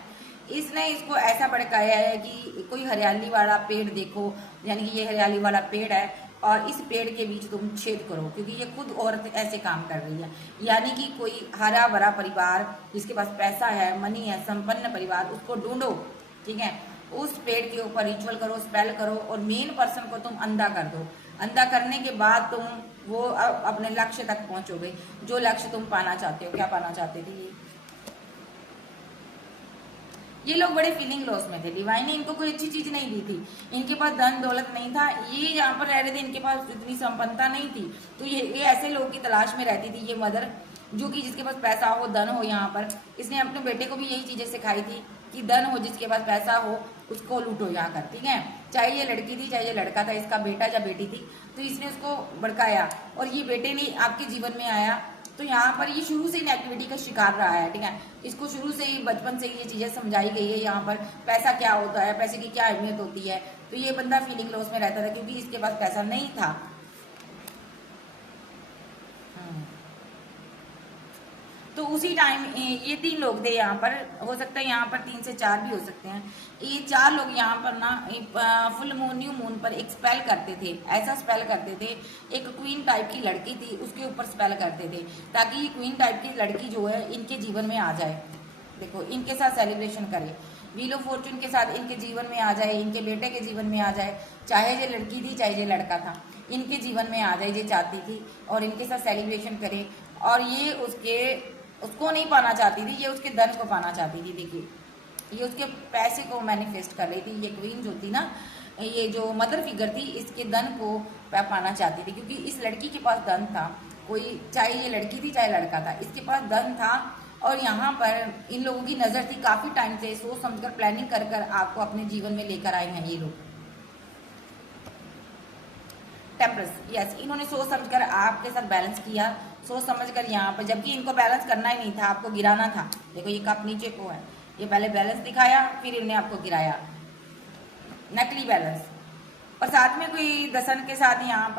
इसने इसको ऐसा भड़काया है कि कोई हरियाली वाला पेड़ देखो, यानी कि ये हरियाली वाला पेड़ है और इस पेड़ के बीच तुम छेद करो, क्योंकि ये खुद औरत ऐसे काम कर रही है। यानी कि कोई हरा भरा परिवार जिसके पास पैसा है, मनी है, संपन्न परिवार, उसको ढूंढो, ठीक है। उस पेड़ के ऊपर रिचुअल करो, स्पेल करो और मेन पर्सन को तुम अंधा कर दो। अंधा करने के बाद तुम वो अपने लक्ष्य तक पहुंचोगे, जो लक्ष्य तुम पाना चाहते हो। क्या पाना चाहते थे ये लोग बड़े फीलिंग लॉस में थे। डिवाइन ने इनको कोई अच्छी चीज नहीं दी थी। इनके पास धन दौलत नहीं था, ये यहाँ पर रह रहे थे, इनके पास इतनी संपन्नता नहीं थी। तो ये ऐसे लोग की तलाश में रहती थी ये मदर, जो कि जिसके पास पैसा हो, धन हो। यहाँ पर इसने अपने बेटे को भी यही चीजें सिखाई थी कि धन हो, जिसके पास पैसा हो उसको लूटो यहाँ कर, ठीक है। चाहे ये लड़की थी चाहे ये लड़का था, इसका बेटा या बेटी थी, तो इसने उसको भड़काया और ये बेटे ने आपके जीवन में आया। तो यहाँ पर ये शुरू से इन एक्टिविटी का शिकार रहा है, ठीक है। इसको शुरू से ही बचपन से ये चीजें समझाई गई है यहाँ पर, पैसा क्या होता है, पैसे की क्या अहमियत होती है। तो ये बंदा फीलिंग लॉस में रहता था क्योंकि इसके पास पैसा नहीं था। तो उसी टाइम ये 3 लोग थे यहाँ पर, हो सकता है यहाँ पर 3 से 4 भी हो सकते हैं। ये 4 लोग यहाँ पर ना फुल मून, न्यू मून पर एक स्पेल करते थे। ऐसा स्पेल करते थे, एक क्वीन टाइप की लड़की थी उसके ऊपर स्पेल करते थे, ताकि ये क्वीन टाइप की लड़की जो है इनके जीवन में आ जाए। देखो इनके साथ सेलिब्रेशन करे, व्हील ऑफ फॉर्चून के साथ इनके जीवन में आ जाए, इनके बेटे के जीवन में आ जाए। चाहे ये लड़की थी चाहे ये लड़का था, इनके जीवन में आ जाए ये चाहती थी और इनके साथ सेलिब्रेशन करे। और ये उसको नहीं पाना चाहती थी, ये उसके धन को पाना चाहती थी। देखिए ये उसके पैसे को मैनिफेस्ट कर रही थी। ये क्वीन जो थी ना, ये जो मदर फिगर थी, इसके धन को पाना चाहती थी, क्योंकि इस लड़की के पास धन था। कोई, चाहे ये लड़की थी चाहे लड़का था, इसके पास धन था। और यहाँ पर इन लोगों की नजर थी काफी टाइम से, सोच समझकर प्लानिंग कर कर आपको अपने जीवन में लेकर आए हैं ये लोग। टेम्परस, यस, इन्होंने सोच समझकर आपके साथ बैलेंस किया, सोच समझकर यहाँ पर, जबकि इनको बैलेंस करना ही नहीं था, आपको गिराना था। देखो ये कप नीचे को है, ये पहले बैलेंस दिखाया फिर इन्हें आपको गिराया, नकली बैलेंस। और साथ में कोई दसन के साथ यहाँ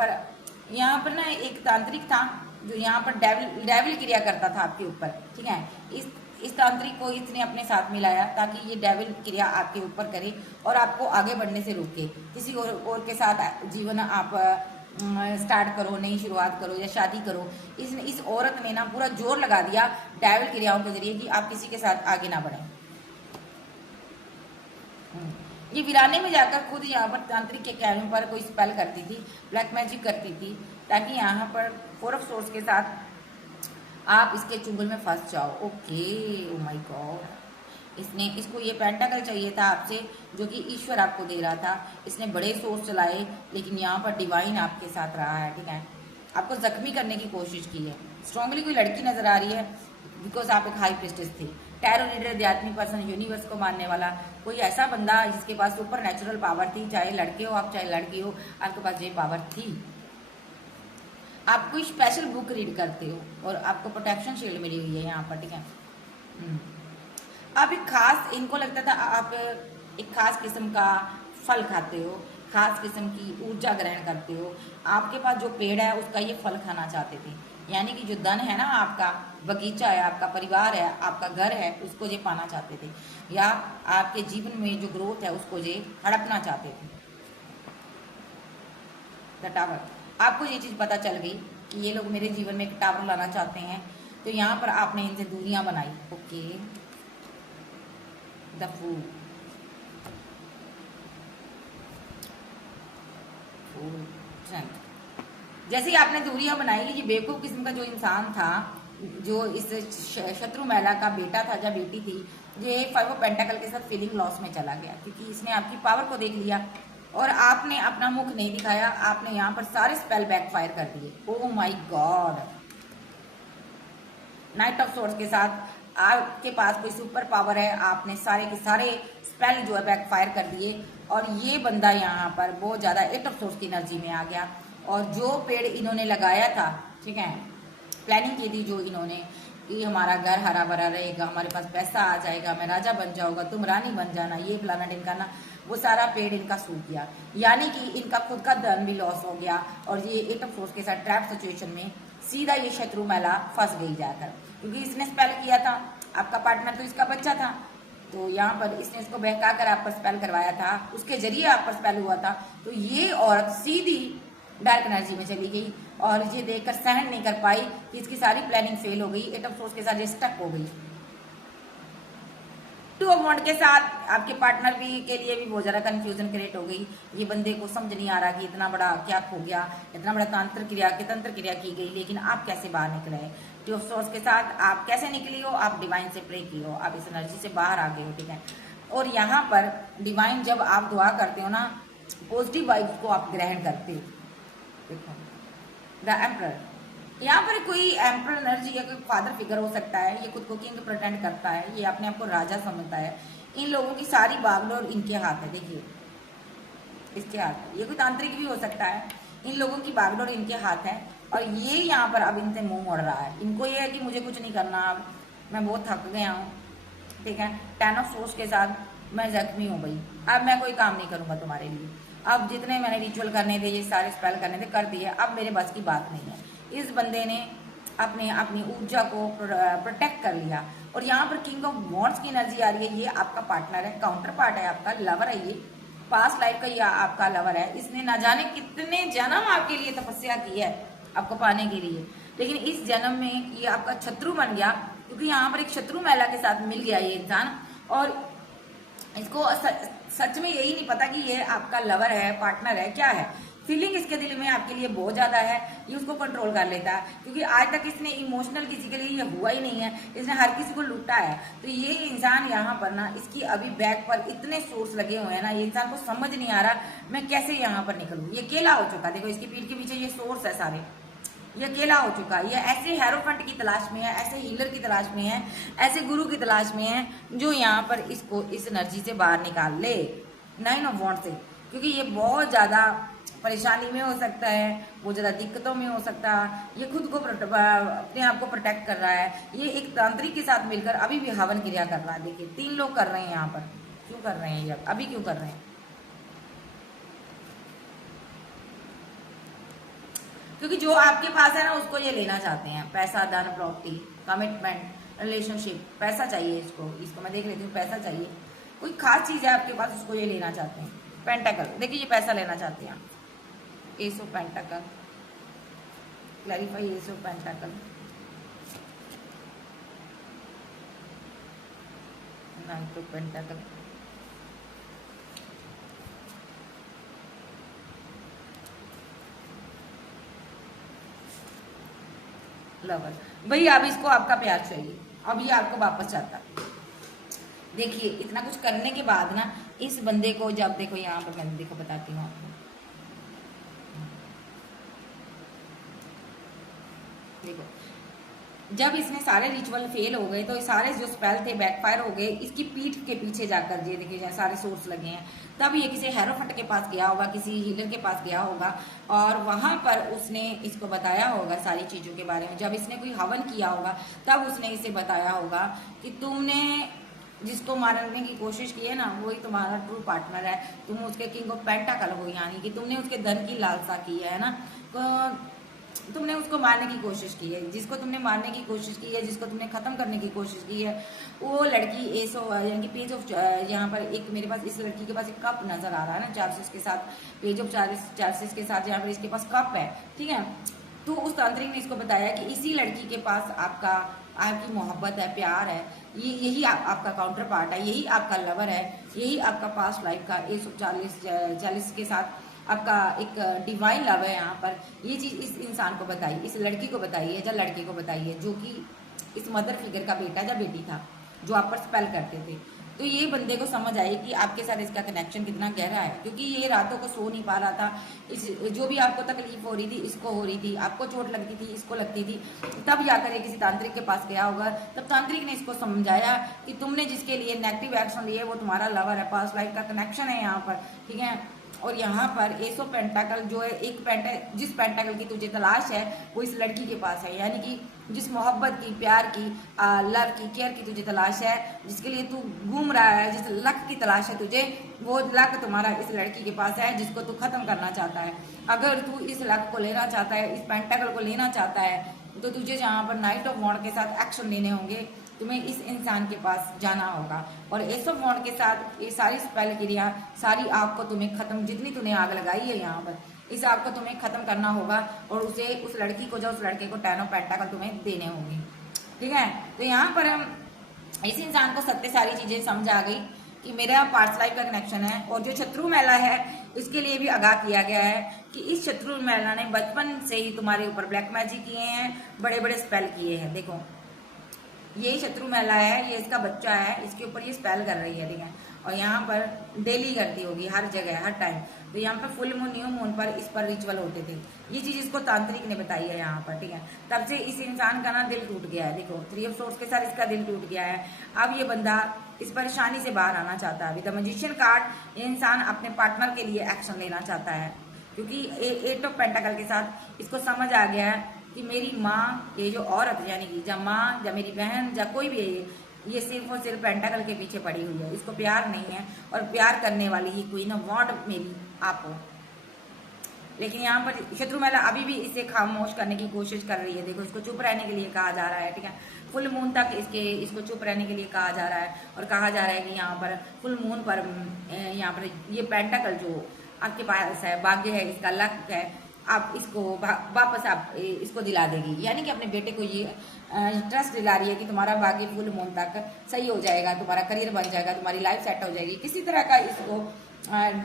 पर ना एक तांत्रिक था जो यहाँ पर डेविल क्रिया करता था आपके ऊपर, ठीक है। इस तांत्रिक को इसने अपने साथ मिलाया ताकि ये डेविल क्रिया आपके ऊपर करे और आपको आगे बढ़ने से रोके। किसी और के साथ जीवन आप स्टार्ट करो, नई शुरुआत करो या शादी करो। इस औरत ने ना पूरा जोर लगा दिया डेविल क्रियाओं के जरिए कि आप किसी के साथ आगे ना बढ़े। ये वीराने में जाकर खुद यहाँ पर तांत्रिक के कहने पर कोई स्पेल करती थी, ब्लैक मैजिक करती थी, ताकि यहाँ पर 4 ऑफ सोर्स के साथ आप इसके चुंगल में फंस जाओ। ओके, ओ माय गॉड, इसको ये पेंटाकल चाहिए था आपसे, जो कि ईश्वर आपको दे रहा था। इसने बड़े सोर्स चलाए, लेकिन यहाँ पर डिवाइन आपके साथ रहा है, ठीक है। आपको जख्मी करने की कोशिश की है। स्ट्रांगली कोई लड़की नजर आ रही है, बिकॉज आप एक हाई प्रिस्टेस थे। टैरो रीडर, आध्यात्मिक पर्सन, यूनिवर्स को मानने वाला, कोई ऐसा बंदा जिसके पास सुपर नेचुरल पावर थी, चाहे लड़के हो आप चाहे लड़की हो, आपके पास ये पावर थी। आप कोई स्पेशल बुक रीड करते हो और आपको प्रोटेक्शन शील्ड मिली हुई है यहाँ पर, ठीक है। आप एक खास, इनको लगता था आप एक खास किस्म का फल खाते हो, खास किस्म की ऊर्जा ग्रहण करते हो। आपके पास जो पेड़ है उसका ये फल खाना चाहते थे, यानी कि जो धन है ना, आपका बगीचा है, आपका परिवार है, आपका घर है, उसको ये पाना चाहते थे, या आपके जीवन में जो ग्रोथ है उसको ये हड़पना चाहते थे। द टावर, आपको ये चीज़ पता चल गई कि ये लोग मेरे जीवन में एक टावर लाना चाहते हैं, तो यहाँ पर आपने इनसे दूरियां बनाई। ओके, द फूल, जैसे ही आपने दूरियां बनाई, ये बेवकूफ किस्म का जो इंसान था, जो इस शत्रु महिला का बेटा था या बेटी थी, ये 5 ऑफ पेंटाकल के साथ फीलिंग लॉस में चला गया, क्योंकि इसने आपकी पावर को देख लिया और आपने अपना मुख नहीं दिखाया। आपने यहाँ पर सारे स्पेल बैकफायर कर दिए। Oh my God, night of swords के साथ आपके पास कोई सुपर पावर है, आपने सारे के सारे स्पेल जो है बैकफायर कर दिए, और ये बंदा यहाँ पर बहुत ज़्यादा 8 ऑफ सोर्ड्स की एनर्जी में आ गया। और जो पेड़ इन्होंने लगाया था, ठीक है, प्लानिंग की थी जो इन्होंने कि हमारा घर हरा भरा रहेगा, हमारे पास पैसा आ जाएगा, मैं राजा बन जाऊंगा, तुम रानी बन जाना, ये प्लानट इनका ना, वो सारा पेड़ इनका सूख गया, यानी कि इनका खुद का धन भी लॉस हो गया। और ये 8 ऑफ सोर्ड्स के साथ ट्रैप सिचुएशन में सीधा ये शत्रु महिला फंस गई जाकर, क्योंकि इसने स्पेल किया था, आपका पार्टनर तो इसका बच्चा था, तो यहाँ पर इसने इसको बहका कर आप पर स्पेल करवाया था, उसके जरिए आप पर स्पेल हुआ था। तो ये औरत सीधी डार्क एनर्जी में चली गई और ये देखकर सहन नहीं कर पाई कि इसकी सारी प्लानिंग फेल हो गई, 8 ऑफ सोर्ड्स के साथ ये स्टक हो गई। 2 ऑफ वांड के साथ आपके पार्टनर भी के लिए भी बहुत ज्यादा कंफ्यूजन क्रिएट हो गई। ये बंदे को समझ नहीं आ रहा कि इतना बड़ा क्या हो गया, इतना बड़ा तंत्र क्रिया की गई, लेकिन आप कैसे बाहर निकले। 2 ऑफ सोर्ड्स के साथ आप कैसे निकली हो, आप डिवाइन से प्रे की हो, आप इस एनर्जी से बाहर आ गए हो, ठीक है। और यहाँ पर डिवाइन, जब आप दुआ करते हो ना, पॉजिटिव वाइब्स को आप ग्रहण करते हो। देखो, द एम्परर, यहाँ पर कोई एम्परर एनर्जी या कोई फादर फिगर हो सकता है, ये खुद को किंग प्रेटेंड करता है, ये अपने आप को राजा समझता है। इन लोगों की सारी बागडोर इनके हाथ है, देखिए इसके हाथ, ये कोई तांत्रिक भी हो सकता है, इन लोगों की बागडोर इनके हाथ है। और ये यहाँ पर अब इनसे मुंह मोड़ रहा है, इनको ये है कि मुझे कुछ नहीं करना, अब मैं बहुत थक गया हूँ, ठीक है। 10 ऑफ सोर्ड्स के साथ मैं जख्मी हूँ भाई, अब मैं कोई काम नहीं करूँगा तुम्हारे लिए, अब जितने मैंने रिचुअल करने थे, ये सारे स्पेल करने थे, कर दिए, अब मेरे बस की बात नहीं है। इस बंदे ने अपनी ऊर्जा को प्रोटेक्ट कर लिया। और यहाँ पर किंग ऑफ वॉन्ड्स की एनर्जी आ रही है, ये आपका पार्टनर है, काउंटर पार्ट है, आपका लवर है, ये पास्ट लाइफ का ये आपका लवर है। इसने ना जाने कितने जन्म आपके लिए तपस्या की है आपको पाने के लिए, लेकिन इस जन्म में ये आपका शत्रु बन गया, क्योंकि यहाँ पर एक शत्रु महिला के साथ मिल गया ये इंसान। और इसको सच में यही नहीं पता कि ये आपका लवर है, पार्टनर है, क्या है। फीलिंग इसके दिल में आपके लिए बहुत ज्यादा है, ये उसको कंट्रोल कर लेता है, क्योंकि आज तक इसने इमोशनल किसी के लिए ये हुआ ही नहीं है, इसने हर किसी को लूटा है। तो ये इंसान यहाँ पर ना, इसकी अभी बैक पर इतने सोर्स लगे हुए हैं ना, ये इंसान को समझ नहीं आ रहा मैं कैसे यहाँ पर निकलूँ। ये अकेला हो चुका, देखो इसकी पीठ के पीछे ये सोर्स है सारे, ये अकेला हो चुका है। ये ऐसे हेरोफेंट की तलाश में है, ऐसे हीलर की तलाश में है, ऐसे गुरु की तलाश में है, जो यहाँ पर इसको इस एनर्जी से बाहर निकाल ले, 9 ऑफ वॉन्ड्स से, क्योंकि ये बहुत ज़्यादा परेशानी में हो सकता है, बहुत ज़्यादा दिक्कतों में हो सकता है। ये खुद को अपने आप को प्रोटेक्ट कर रहा है। ये एक तांत्रिक के साथ मिलकर अभी भी हवन क्रिया कर रहा है। देखिए 3 लोग कर रहे हैं यहाँ पर, क्यों कर रहे हैं ये, अभी क्यों कर रहे हैं, क्योंकि जो आपके पास है ना उसको ये लेना चाहते हैं, पैसा, धन, प्रॉपर्टी, कमिटमेंट, रिलेशनशिप, पैसा चाहिए इसको मैं देख लेती हूँ, पैसा चाहिए, कोई खास चीज़ है आपके पास, उसको ये लेना चाहते हैं। पेंटाकल, देखिए ये पैसा लेना चाहते हैं, ace of pentacle, clarify ace of pentacle, 9 of pentacle, lover. भाई अब इसको आपका प्यार चाहिए, अब ये आपको वापस चाहता है, देखिए इतना कुछ करने के बाद ना इस बंदे को, जब देखो यहाँ पर मैं देखो बताती हूँ आपको, देखो जब इसने सारे रिचुअल फेल हो गए तो ये सारे जो स्पेल थे बैकफायर हो गए, इसकी पीठ के पीछे जाकर ये देखिए सारे सोर्स लगे हैं। तब ये किसी हेरोफट के पास गया होगा, किसी हीलर के पास गया होगा और वहां पर उसने इसको बताया होगा सारी चीजों के बारे में। जब इसने कोई हवन किया होगा तब उसने इसे बताया होगा कि तुमने जिसको मारने की कोशिश की है ना वही तुम्हारा ट्रू पार्टनर है, तुम उसके किंग ऑफ पेंटाकल हो, यानी कि तुमने उसके धन की लालसा की है ना, तो तुमने उसको मारने की कोशिश की है। जिसको तुमने मारने की कोशिश की है, जिसको तुमने खत्म करने की कोशिश की है, वो लड़की एसो यानी कि पेज ऑफ, यहाँ पर एक मेरे पास इस लड़की के पास एक कप नजर आ रहा है ना चार्सिस के साथ, पेज ऑफ चार्सिस के साथ यहाँ पर इसके पास कप है, ठीक है। तो उस तांत्रिक ने इसको बताया कि इसी लड़की के पास आपकी मोहब्बत है, प्यार है, यही आपका काउंटर पार्ट है, यही आपका लवर है, यही आपका पास्ट लाइफ का 140 के साथ आपका एक डिवाइन लव है। यहाँ पर ये चीज इस इंसान को बताई, इस लड़की को बताई है या लड़के को बताई है, जो कि इस मदर फिगर का बेटा या बेटी था, जो आप पर स्पेल करते थे। तो ये बंदे को समझ आई कि आपके साथ इसका कनेक्शन कितना गहरा है, क्योंकि ये रातों को सो नहीं पा रहा था। इस जो भी आपको तकलीफ हो रही थी इसको हो रही थी, आपको चोट लगती थी इसको लगती थी, तब जाकर ये किसी तांत्रिक के पास गया होगा। तब तांत्रिक ने इसको समझाया कि तुमने जिसके लिए नेगेटिव एक्शन लिए वो तुम्हारा लवर है, पास्ट लाइफ का कनेक्शन है यहाँ पर, ठीक है। और यहाँ पर एस ऑफ पेंटाकल जो है, जिस पेंटाकल की तुझे तलाश है वो इस लड़की के पास है, यानी कि जिस मोहब्बत की, प्यार की, लव की, केयर की तुझे तलाश है, जिसके लिए तू घूम रहा है, जिस लक की तलाश है तुझे, वो लक तुम्हारा इस लड़की के पास है, जिसको तू खत्म करना चाहता है। अगर तू इस लक को लेना चाहता है, इस पेंटाकल को लेना चाहता है, तो तुझे जहाँ पर नाइट ऑफ वॉन्ड के साथ एक्शन लेने होंगे, तुम्हें इस इंसान के पास जाना होगा। और एस ऑफ वॉन्ड के साथ ये सारी स्पेल क्रिया, सारी आग को तुम्हें खत्म, जितनी तूने आग लगाई है यहाँ पर, इस आग को तुम्हें खत्म करना होगा और उसे, उस लड़की को, जो उस लड़के को 10 ऑफ पेंटाकल तुम्हें देने होंगे, ठीक है। तो यहाँ पर हम इस इंसान को सत्य सारी चीजें समझ आ गई कि मेरा पास्ट लाइफ का कनेक्शन है। और जो शत्रु महिला है इसके लिए भी आगाह किया गया है कि इस शत्रु महिला ने बचपन से ही तुम्हारे ऊपर ब्लैक मैजिक किए हैं, बड़े बड़े स्पेल किए हैं। देखो ये शत्रु महिला है, ये इसका बच्चा है, इसके ऊपर ये स्पेल कर रही है, ठीक है। और यहाँ पर डेली करती होगी, हर जगह हर टाइम। तो यहाँ पर फुल मून, न्यू मून पर इस पर रिचुअल होते थे। ये चीज इसको तांत्रिक ने बताई है यहाँ पर, ठीक है। तब से इस इंसान का ना दिल टूट गया है। देखो 3 ऑफ सोर्स के साथ इसका दिल टूट गया है। अब ये बंदा इस परेशानी से बाहर आना चाहता है। विद द मैजिशियन कार्ड ये इंसान अपने पार्टनर के लिए एक्शन लेना चाहता है, क्योंकि 8 ऑफ पेंटाकल के साथ इसको समझ आ गया है कि मेरी माँ, ये जो औरत यानी कि जब माँ या मेरी बहन या कोई भी है, ये सिर्फ और सिर्फ पेंटाकल के पीछे पड़ी हुई है, इसको प्यार नहीं है। और प्यार करने वाली ये क्वीन ऑफ वॉन्ड मेरी आप हो। लेकिन यहाँ पर शत्रु महिला अभी भी इसे खामोश करने की कोशिश कर रही है। देखो इसको चुप रहने के लिए कहा जा रहा है, ठीक है। फुल मून तक इसको चुप रहने के लिए कहा जा रहा है और कहा जा रहा है कि यहाँ पर फुल मून पर यहाँ पर ये पेंटाकल जो आपके पास है, भाग्य है, इसका लक है, आप इसको वापस आप इसको दिला देगी। यानी कि अपने बेटे को ये ट्रस्ट दिला रही है कि तुम्हारा भाग्य फुल मून तक सही हो जाएगा, तुम्हारा करियर बन जाएगा, तुम्हारी लाइफ सेट हो जाएगी। किसी तरह का इसको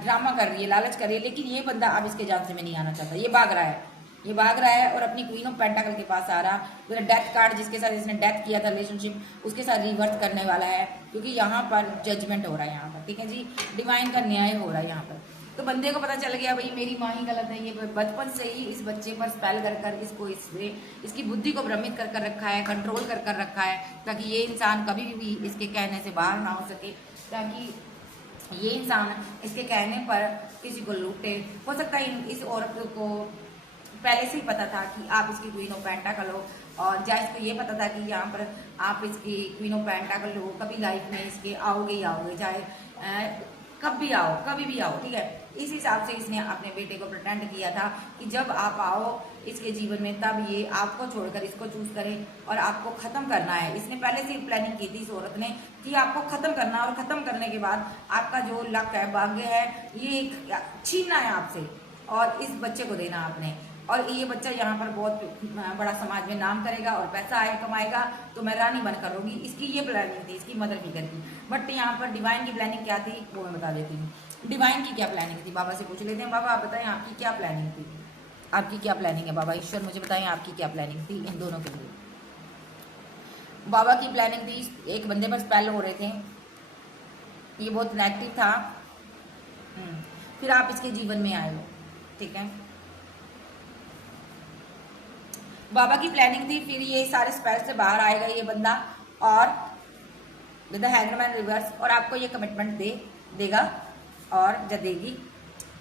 ड्रामा कर रही है, लालच कर रही है। लेकिन ये बंदा अब इसके जान से में नहीं आना चाहता, ये भाग रहा है, ये भाग रहा है और अपनी क्वीन ऑफ पेंटाकल के पास आ रहा। तो डेथ कार्ड जिसके साथ इसने डेथ किया था रिलेशनशिप, उसके साथ रिवर्स करने वाला है, क्योंकि यहाँ पर जजमेंट हो रहा है यहाँ पर, ठीक है जी। डिवाइन का न्याय हो रहा है यहाँ पर। तो बंदे को पता चल गया भाई मेरी माँ ही गलत है, ये बचपन से ही इस बच्चे पर स्पेल कर कर इसको इसकी बुद्धि को भ्रमित कर कर रखा है, कंट्रोल कर कर रखा है, ताकि ये इंसान कभी भी इसके कहने से बाहर ना हो सके, ताकि ये इंसान इसके कहने पर किसी को लूटे। हो सकता है इस औरत को पहले से ही पता था कि आप इसकी क्वीन ऑफ पेंटाकल हो, और या इसको ये पता था कि यहाँ पर आप इसकी क्वीन ऑफ पेंटाकल हो, कभी लाइफ में इसके आओगे ही आओगे, चाहे कभी भी आओ, ठीक है। इस हिसाब से इसने अपने बेटे को प्रिटेंड किया था कि जब आप आओ इसके जीवन में, तब ये आपको छोड़कर इसको चूज करे और आपको खत्म करना है। इसने पहले से प्लानिंग की थी इस औरत ने कि आपको खत्म करना, और खत्म करने के बाद आपका जो लक है, भाग्य है, ये छीनना है आपसे और इस बच्चे को देना आपने। और ये बच्चा यहाँ पर बहुत बड़ा समाज में नाम करेगा और पैसा आए कमाएगा, तो मैं रानी बनकर रहूंगी। इसकी ये प्लानिंग थी, इसकी मदर फिगर की। बट यहाँ पर डिवाइन की प्लानिंग क्या थी वो मैं बता देती हूँ। डिवाइन की क्या प्लानिंग थी, बाबा से पूछ लेते हैं। बाबा आप बताएं आपकी क्या प्लानिंग थी, आपकी क्या प्लानिंग है बाबा? ईश्वर मुझे बताएं आपकी क्या प्लानिंग थी इन दोनों के लिए। बाबा की प्लानिंग थी, एक बंदे पर स्पेल हो रहे थे, ये बहुत नेगेटिव था। फिर आप इसके जीवन में आए हो, ठीक है। बाबा की प्लानिंग थी, फिर ये सारे स्पेल से बाहर आएगा ये बंदा, और विद द हैंगमैन रिवर्स, और आपको ये कमिटमेंट देगा और देगी,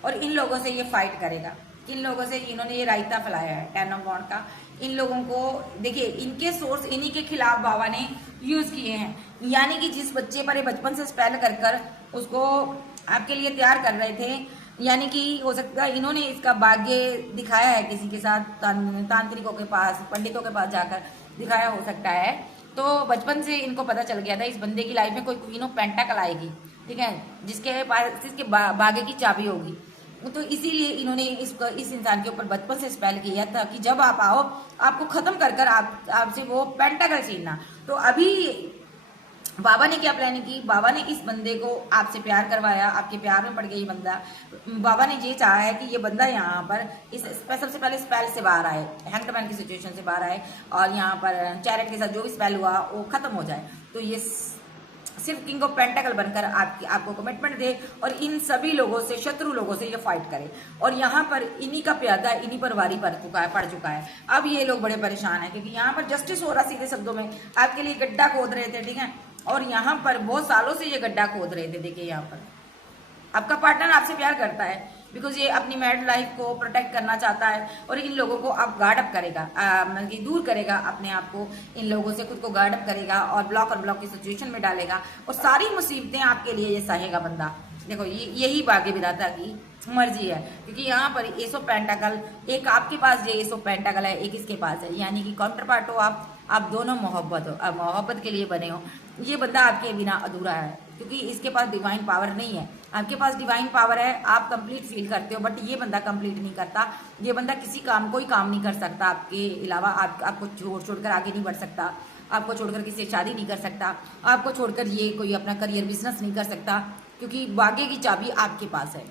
और इन लोगों से ये फाइट करेगा। किन लोगों से? इन्होंने ये रायता फैलाया है 10 ऑफ वॉन्ड का। इन लोगों को देखिए, इनके सोर्स इन्हीं के खिलाफ बाबा ने यूज किए हैं। यानी कि जिस बच्चे पर ये बचपन से स्पेल कर कर उसको आपके लिए तैयार कर रहे थे, यानी कि हो सकता है इन्होंने इसका भाग्य दिखाया है किसी के साथ, तांत्रिकों के पास, पंडितों के पास जाकर दिखाया हो सकता है। तो बचपन से इनको पता चल गया था इस बंदे की लाइफ में कोई क्वीन ऑफ पेंटाकल आएगी, ठीक है, जिसके पास इसके भाग्य की चाबी होगी। तो इसीलिए इन्होंने इस इंसान के ऊपर बचपन से स्पेल किया था कि जब आप आओ आपको खत्म कर कर आपसे वो पेंटाकल छीनना। तो अभी बाबा ने क्या प्लानिंग की? बाबा ने इस बंदे को आपसे प्यार करवाया, आपके प्यार में पड़ गया ये बंदा। बाबा ने ये चाहा है कि ये बंदा यहाँ पर इस सबसे पहले स्पेल से बाहर आए, हैंग्ड मैन की सिचुएशन से बाहर आए, और यहाँ पर चैरेट के साथ जो भी स्पेल हुआ वो खत्म हो जाए। तो ये सिर्फ किंग ऑफ पेंटाकल बनकर आपको कमिटमेंट दे, और इन सभी लोगों से, शत्रु लोगों से ये फाइट करे। और यहाँ पर इन्हीं का प्यादा इन्हीं पर वारी पड़ चुका है। अब ये लोग बड़े परेशान हैं क्योंकि यहाँ पर जस्टिस हो रहा, सीधे शब्दों में आपके लिए गड्ढा खोद रहे थे, ठीक है, और यहाँ पर बहुत सालों से ये गड्ढा खोद रहे थे। देखिए यहाँ पर आपका पार्टनर आपसे प्यार करता है, बिकॉज ये अपनी मैरिड लाइफ को प्रोटेक्ट करना चाहता है, और इन लोगों को आप गार्ड अप करेगा, मतलब कि दूर करेगा अपने आप को, इन लोगों से खुद को गार्ड अप करेगा, और ब्लॉक और ब्लॉक की सिचुएशन में डालेगा, और सारी मुसीबतें आपके लिए ये सहेगा बंदा। देखो यही भाग्य विधाता की मर्जी है, क्योंकि यहाँ पर एस ऑफ पेंटाकल, एक आपके पास ये एस ऑफ पेंटाकल है, एक इसके पास है, यानी कि काउंटर पार्ट हो आप दोनों मोहब्बत के लिए बने हो। ये बंदा आपके बिना अधूरा है, क्योंकि इसके पास डिवाइन पावर नहीं है, आपके पास डिवाइन पावर है, आप कंप्लीट फील करते हो, बट ये बंदा कंप्लीट नहीं करता। ये बंदा कोई काम नहीं कर सकता आपके अलावा, आपको छोड़कर आगे नहीं बढ़ सकता, आपको छोड़कर किसी से शादी नहीं कर सकता, आपको छोड़कर ये कोई अपना करियर बिजनेस नहीं कर सकता, क्योंकि भाग्य की चाबी आपके पास है।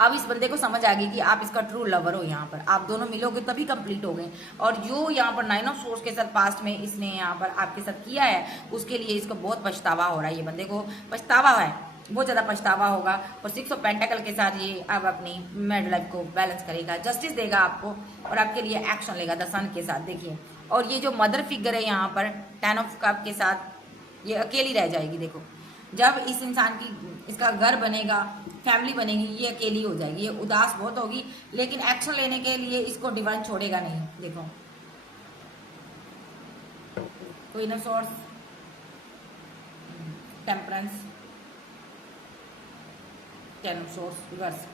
अब इस बंदे को समझ आ गई कि आप इसका ट्रू लवर हो, यहाँ पर आप दोनों मिलोगे तभी कंप्लीट हो गए। और जो यहाँ पर 9 ऑफ सोर्स के साथ पास्ट में इसने यहाँ पर आपके साथ किया है, उसके लिए इसको बहुत पछतावा हो रहा है। ये बंदे को पछतावा है, बहुत ज़्यादा पछतावा होगा। और 6 ऑफ पेंटाकल के साथ ये अब अपनी मैरिड लाइफ को बैलेंस करेगा, जस्टिस देगा आपको, और आपके लिए एक्शन लेगा द सन के साथ। देखिए, और ये जो मदर फिगर है यहाँ पर 10 ऑफ कप के साथ, ये अकेली रह जाएगी। देखो, जब इस इंसान की इसका घर बनेगा, फैमिली बनेगी, ये अकेली हो जाएगी, ये उदास बहुत होगी, लेकिन एक्शन लेने के लिए इसको डिवाइन छोड़ेगा नहीं। देखो, queen of swords, temperance, 10 of swords reverse.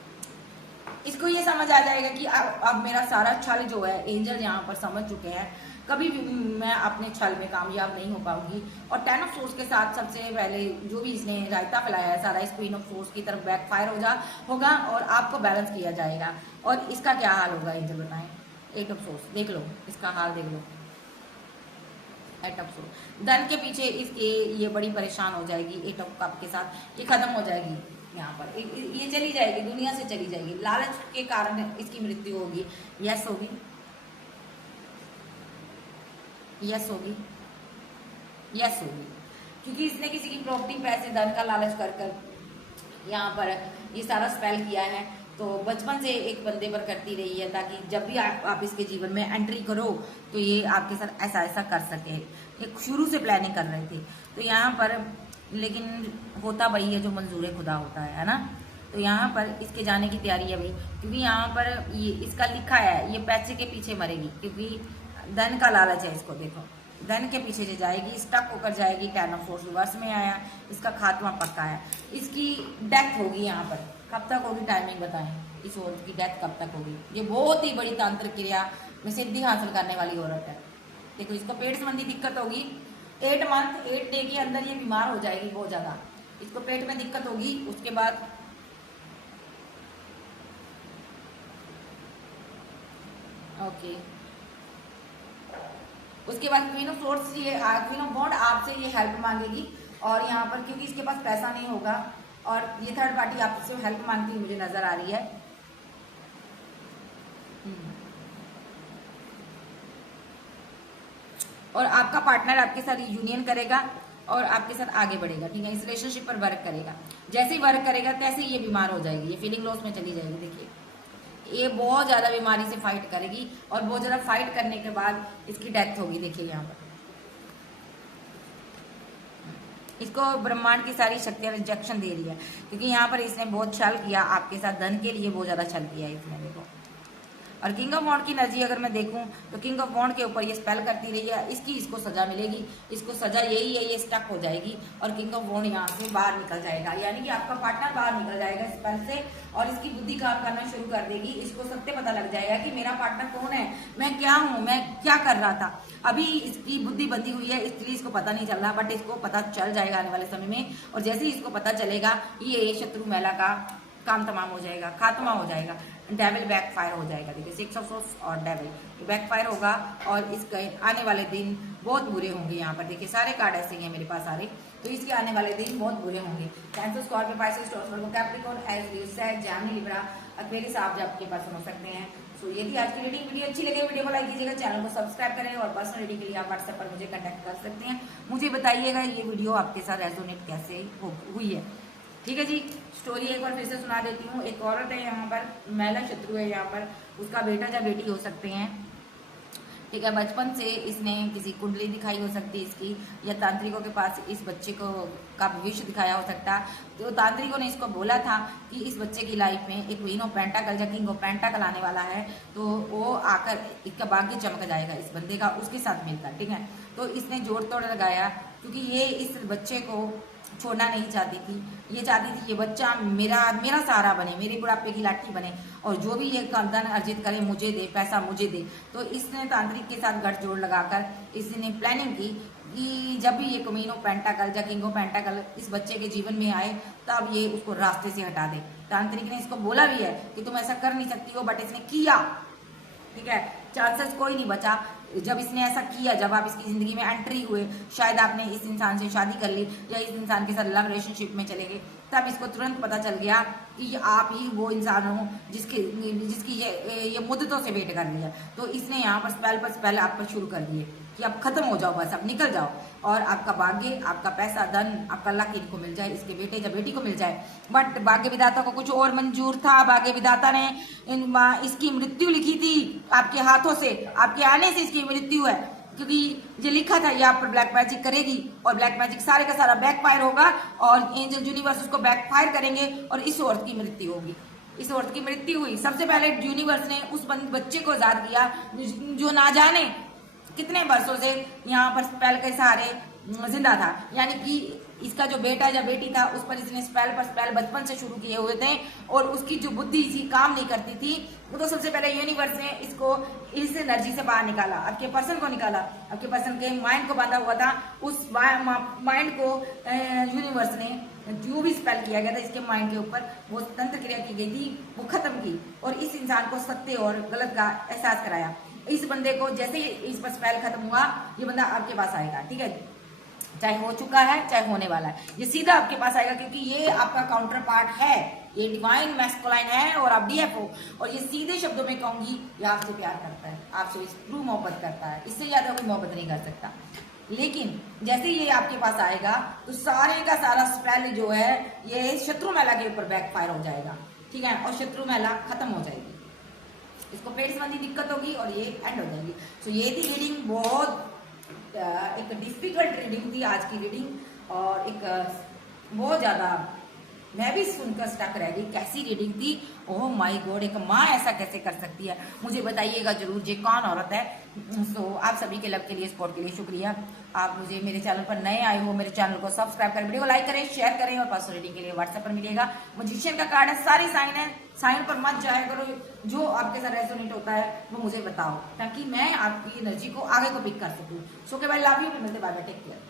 इसको ये समझ आ जाएगा कि अब मेरा सारा छल जो है, एंजल यहाँ पर समझ चुके हैं, कभी भी मैं अपने छल में कामयाब नहीं हो पाऊंगी। और 10 ऑफ सोर्स के साथ सबसे पहले जो भी इसने रायता फैलाया है सारा, इस क्वीन ऑफ सोर्स की तरफ बैकफायर होगा और आपको बैलेंस किया जाएगा। और इसका क्या हाल होगा एंजल बताएं? 8 ऑफ सोर्स देख लो, इसका हाल देख लो। 8 ऑफ सोर्स, धन के पीछे इसके ये बड़ी परेशान हो जाएगी। 8 ऑफ कप के साथ ये खत्म हो जाएगी, यहाँ पर ये चली जाएगी, दुनिया से चली जाएगी, लालच के कारण इसकी मृत्यु होगी। यस होगी, यस होगी, यस होगी, क्योंकि इसने किसी की प्रॉपर्टी, पैसे, धन का लालच कर कर यहाँ पर ये सारा स्पेल किया है। तो बचपन से एक बंदे पर करती रही है, ताकि जब भी आप इसके जीवन में एंट्री करो तो ये आपके साथ ऐसा ऐसा कर सके। ये शुरू से प्लानिंग कर रहे थे। तो यहाँ पर लेकिन होता वही है जो मंजूर खुदा होता है ना। तो यहाँ पर इसके जाने की तैयारी है भाई, क्योंकि यहाँ पर ये इसका लिखा है, ये पैसे के पीछे मरेगी, क्योंकि धन का लालच है इसको। देखो, धन के पीछे से जाएगी, स्टक होकर जाएगी। 10 ऑफ सोर्स रिवर्स में आया, इसका खात्मा पक्का है। इसकी डेथ होगी यहाँ पर, कब तक होगी टाइमिंग बताएं? इस औरत की डेथ कब तक होगी? ये बहुत ही बड़ी तांत्रिक क्रिया में सिद्धि हासिल करने वाली औरत है। देखो, इसको पेट संबंधी दिक्कत होगी, 8 मंथ 8 डे के अंदर ये बीमार हो जाएगी बहुत ज्यादा, इसको पेट में दिक्कत होगी। उसके बाद ओके, उसके बाद क्वीन ऑफ सोर्स, ये क्वीन ऑफ वॉन्ड आपसे ये हेल्प मांगेगी। और यहाँ पर क्योंकि इसके पास पैसा नहीं होगा और ये थर्ड पार्टी आपसे हेल्प मांगती हुई मुझे नजर आ रही है। और आपका पार्टनर आपके साथ यूनियन करेगा, और आपके साथ आगे बढ़ेगा, ठीक है। इस रिलेशनशिप पर वर्क करेगा, जैसे ही वर्क करेगा तैसे ही ये बीमार हो जाएगी, ये फीलिंग लॉस में चली जाएगी। देखिए ये बहुत ज़्यादा बीमारी से फाइट करेगी और बहुत ज़्यादा फाइट करने के बाद इसकी डेथ होगी। देखिए यहाँ पर इसको ब्रह्मांड की सारी शक्तियां रिजेक्शन दे रही है, क्योंकि यहाँ पर इसने बहुत छल किया आपके साथ, धन के लिए बहुत ज़्यादा छल किया इसने। देखो, और किंग ऑफ वॉन्ड की एनर्जी अगर मैं देखूं तो किंग ऑफ वॉन्ड के ऊपर ये स्पेल करती रही है, इसकी इसको सजा मिलेगी, इसको सजा यही है, ये स्टक हो जाएगी और किंग ऑफ वॉन्ड यहाँ से बाहर निकल जाएगा, यानी कि आपका पार्टनर बाहर निकल जाएगा स्पेल से और इसकी बुद्धि काम करना शुरू कर देगी। इसको सत्य पता लग जाएगा कि मेरा पार्टनर कौन है, मैं क्या हूँ, मैं क्या कर रहा था। अभी इसकी बुद्धि बंधी हुई है इसलिए इसको पता नहीं चल रहा, बट इसको पता चल जाएगा आने वाले समय में। और जैसे ही इसको पता चलेगा ये शत्रु महिला का काम तमाम हो जाएगा, खात्मा हो जाएगा, डेविल बैकफायर हो जाएगा। देखिए 6 ऑफ सोर्स और डेविल बैकफायर होगा और इसके आने वाले दिन बहुत बुरे होंगे। यहाँ पर देखिए सारे कार्ड ऐसे ही हैं मेरे पास सारे, तो इसके आने वाले दिन बहुत बुरे होंगे। Cancer, Scorpio, Pisces, Taurus, Virgo, Capricorn, Aries, Sag, Gemini, Libra, Aquarius आप आपके पास हो सकते हैं। सो ये थी आज की रीडिंग। वीडियो अच्छी लगे वीडियो को लाइक कीजिएगा, चैनल को सब्सक्राइब करें और पर्सनल रीडिंग के लिए आप व्हाट्सएप पर मुझे कांटेक्ट कर सकते हैं। मुझे बताइएगा ये वीडियो आपके साथ रेजोनेट कैसे हुई है, ठीक है जी। स्टोरी एक बार फिर से सुना देती हूँ। एक औरत है यहाँ पर, महिला शत्रु है यहाँ पर, उसका बेटा या बेटी हो सकते हैं, ठीक है। बचपन से इसने किसी कुंडली दिखाई हो सकती है इसकी, या तांत्रिकों के पास इस बच्चे को का भविष्य दिखाया हो सकता। तो तांत्रिकों ने इसको बोला था कि इस बच्चे की लाइफ में एक क्वीन ऑफ पेंटाकल या किंग ऑफ पेंटाकल आने वाला है, तो वो आकर इसका भाग्य चमक जाएगा इस बंदे का, उसके साथ मिलकर, ठीक है। तो इसने जोड़ तोड़ लगाया, क्योंकि ये इस बच्चे को छोड़ना नहीं चाहती थी। ये चाहती थी ये बच्चा मेरा सहारा बने, मेरे बुढ़ापे की लाठी बने, और जो भी ये धन अर्जित करे मुझे दे, पैसा मुझे दे। तो इसने तांत्रिक के साथ गठजोड़ लगाकर इसने प्लानिंग की कि जब भी ये क्वीन ऑफ पेंटाकल या किंग ऑफ पेंटाकल इस बच्चे के जीवन में आए तब ये उसको रास्ते से हटा दे। तांत्रिक ने इसको बोला भी है कि तुम ऐसा कर नहीं सकती हो, बट इसने किया, ठीक है। चांसेस कोई नहीं बचा जब इसने ऐसा किया। जब आप इसकी जिंदगी में एंट्री हुए, शायद आपने इस इंसान से शादी कर ली या इस इंसान के साथ लव रिलेशनशिप में चले गए, तब इसको तुरंत पता चल गया कि आप ही वो इंसान हो जिसकी ये मुद्दतों से वेट कर रही है। तो इसने यहाँ पर स्पेल आप पर शुरू कर दिए कि अब खत्म हो जाओ, बस अब निकल जाओ, और आपका भाग्य, आपका पैसा, धन, आपका लक इनको मिल जाए, इसके बेटे या बेटी को मिल जाए। बट भाग्य विधाता को कुछ और मंजूर था। भाग्य विधाता ने इसकी मृत्यु लिखी थी आपके हाथों से, आपके आने से इसकी मृत्यु है, क्योंकि ये लिखा था ये आप पर ब्लैक मैजिक करेगी और ब्लैक मैजिक सारे का सारा बैकफायर होगा और एंजल यूनिवर्स उसको बैकफायर करेंगे और इस औरत की मृत्यु होगी। इस औरत की मृत्यु हुई। सबसे पहले यूनिवर्स ने उस बच्चे को आजाद किया जो ना जाने कितने वर्षों से यहाँ पर स्पेल के सहारे जिंदा था, यानी कि इसका जो बेटा या बेटी था उस पर इसने स्पेल पर स्पेल बचपन से शुरू किए हुए थे और उसकी जो बुद्धि इसी काम नहीं करती थी। तो सबसे पहले यूनिवर्स ने इसको इस एनर्जी से बाहर निकाला, आपके पर्सन को निकाला, आपके पर्सन के माइंड को बांधा हुआ था, उस माइंड को यूनिवर्स ने जो भी स्पेल किया गया था इसके माइंड के ऊपर वो तंत्र क्रिया की गई थी वो खत्म की और इस इंसान को सत्य और गलत का एहसास कराया। इस बंदे को जैसे ही इस पर स्पेल खत्म हुआ ये बंदा आपके पास आएगा, ठीक है, चाहे हो चुका है चाहे होने वाला है, ये सीधा आपके पास आएगा क्योंकि ये आपका काउंटर पार्ट है, ये डिवाइन मैस्कुलाइन है और आप डीएफ हो। और ये सीधे शब्दों में कहूंगी ये आपसे प्यार करता है, आपसे ट्रू मोहब्बत करता है, इससे ज्यादा कोई मोहब्बत नहीं कर सकता। लेकिन जैसे ये आपके पास आएगा तो सारे का सारा स्पेल जो है ये शत्रु महिला के ऊपर बैकफायर हो जाएगा, ठीक है, और शत्रु महिला खत्म हो जाएगी, इसको पेट संबंधी दिक्कत होगी और ये एंड हो जाएगी। सो ये थी रीडिंग, बहुत एक डिफिकल्ट रीडिंग थी आज की रीडिंग और एक बहुत ज्यादा मैं भी सुनकर स्टक रह गई, कैसी रीडिंग थी। ओह माय गॉड, एक माँ ऐसा कैसे कर सकती है, मुझे बताइएगा जरूर ये कौन औरत है। सो आप सभी के लव के लिए, सपोर्ट के लिए शुक्रिया। आप मुझे मेरे चैनल पर नए आए हो, मेरे चैनल को सब्सक्राइब करें, वीडियो को लाइक करें, शेयर करें और पर्सनल रीडिंग के लिए व्हाट्सएप पर मिलेगा। मजिशियन का कार्ड है, सारे साइन है, साइन पर मत जाया करो, जो आपके साथ रेजोनेट होता है वो मुझे बताओ ताकि मैं आपकी एनर्जी को आगे को पिक कर सकूँ। सो के भाई लव यू, मिलते बाय बाय, टेक केयर।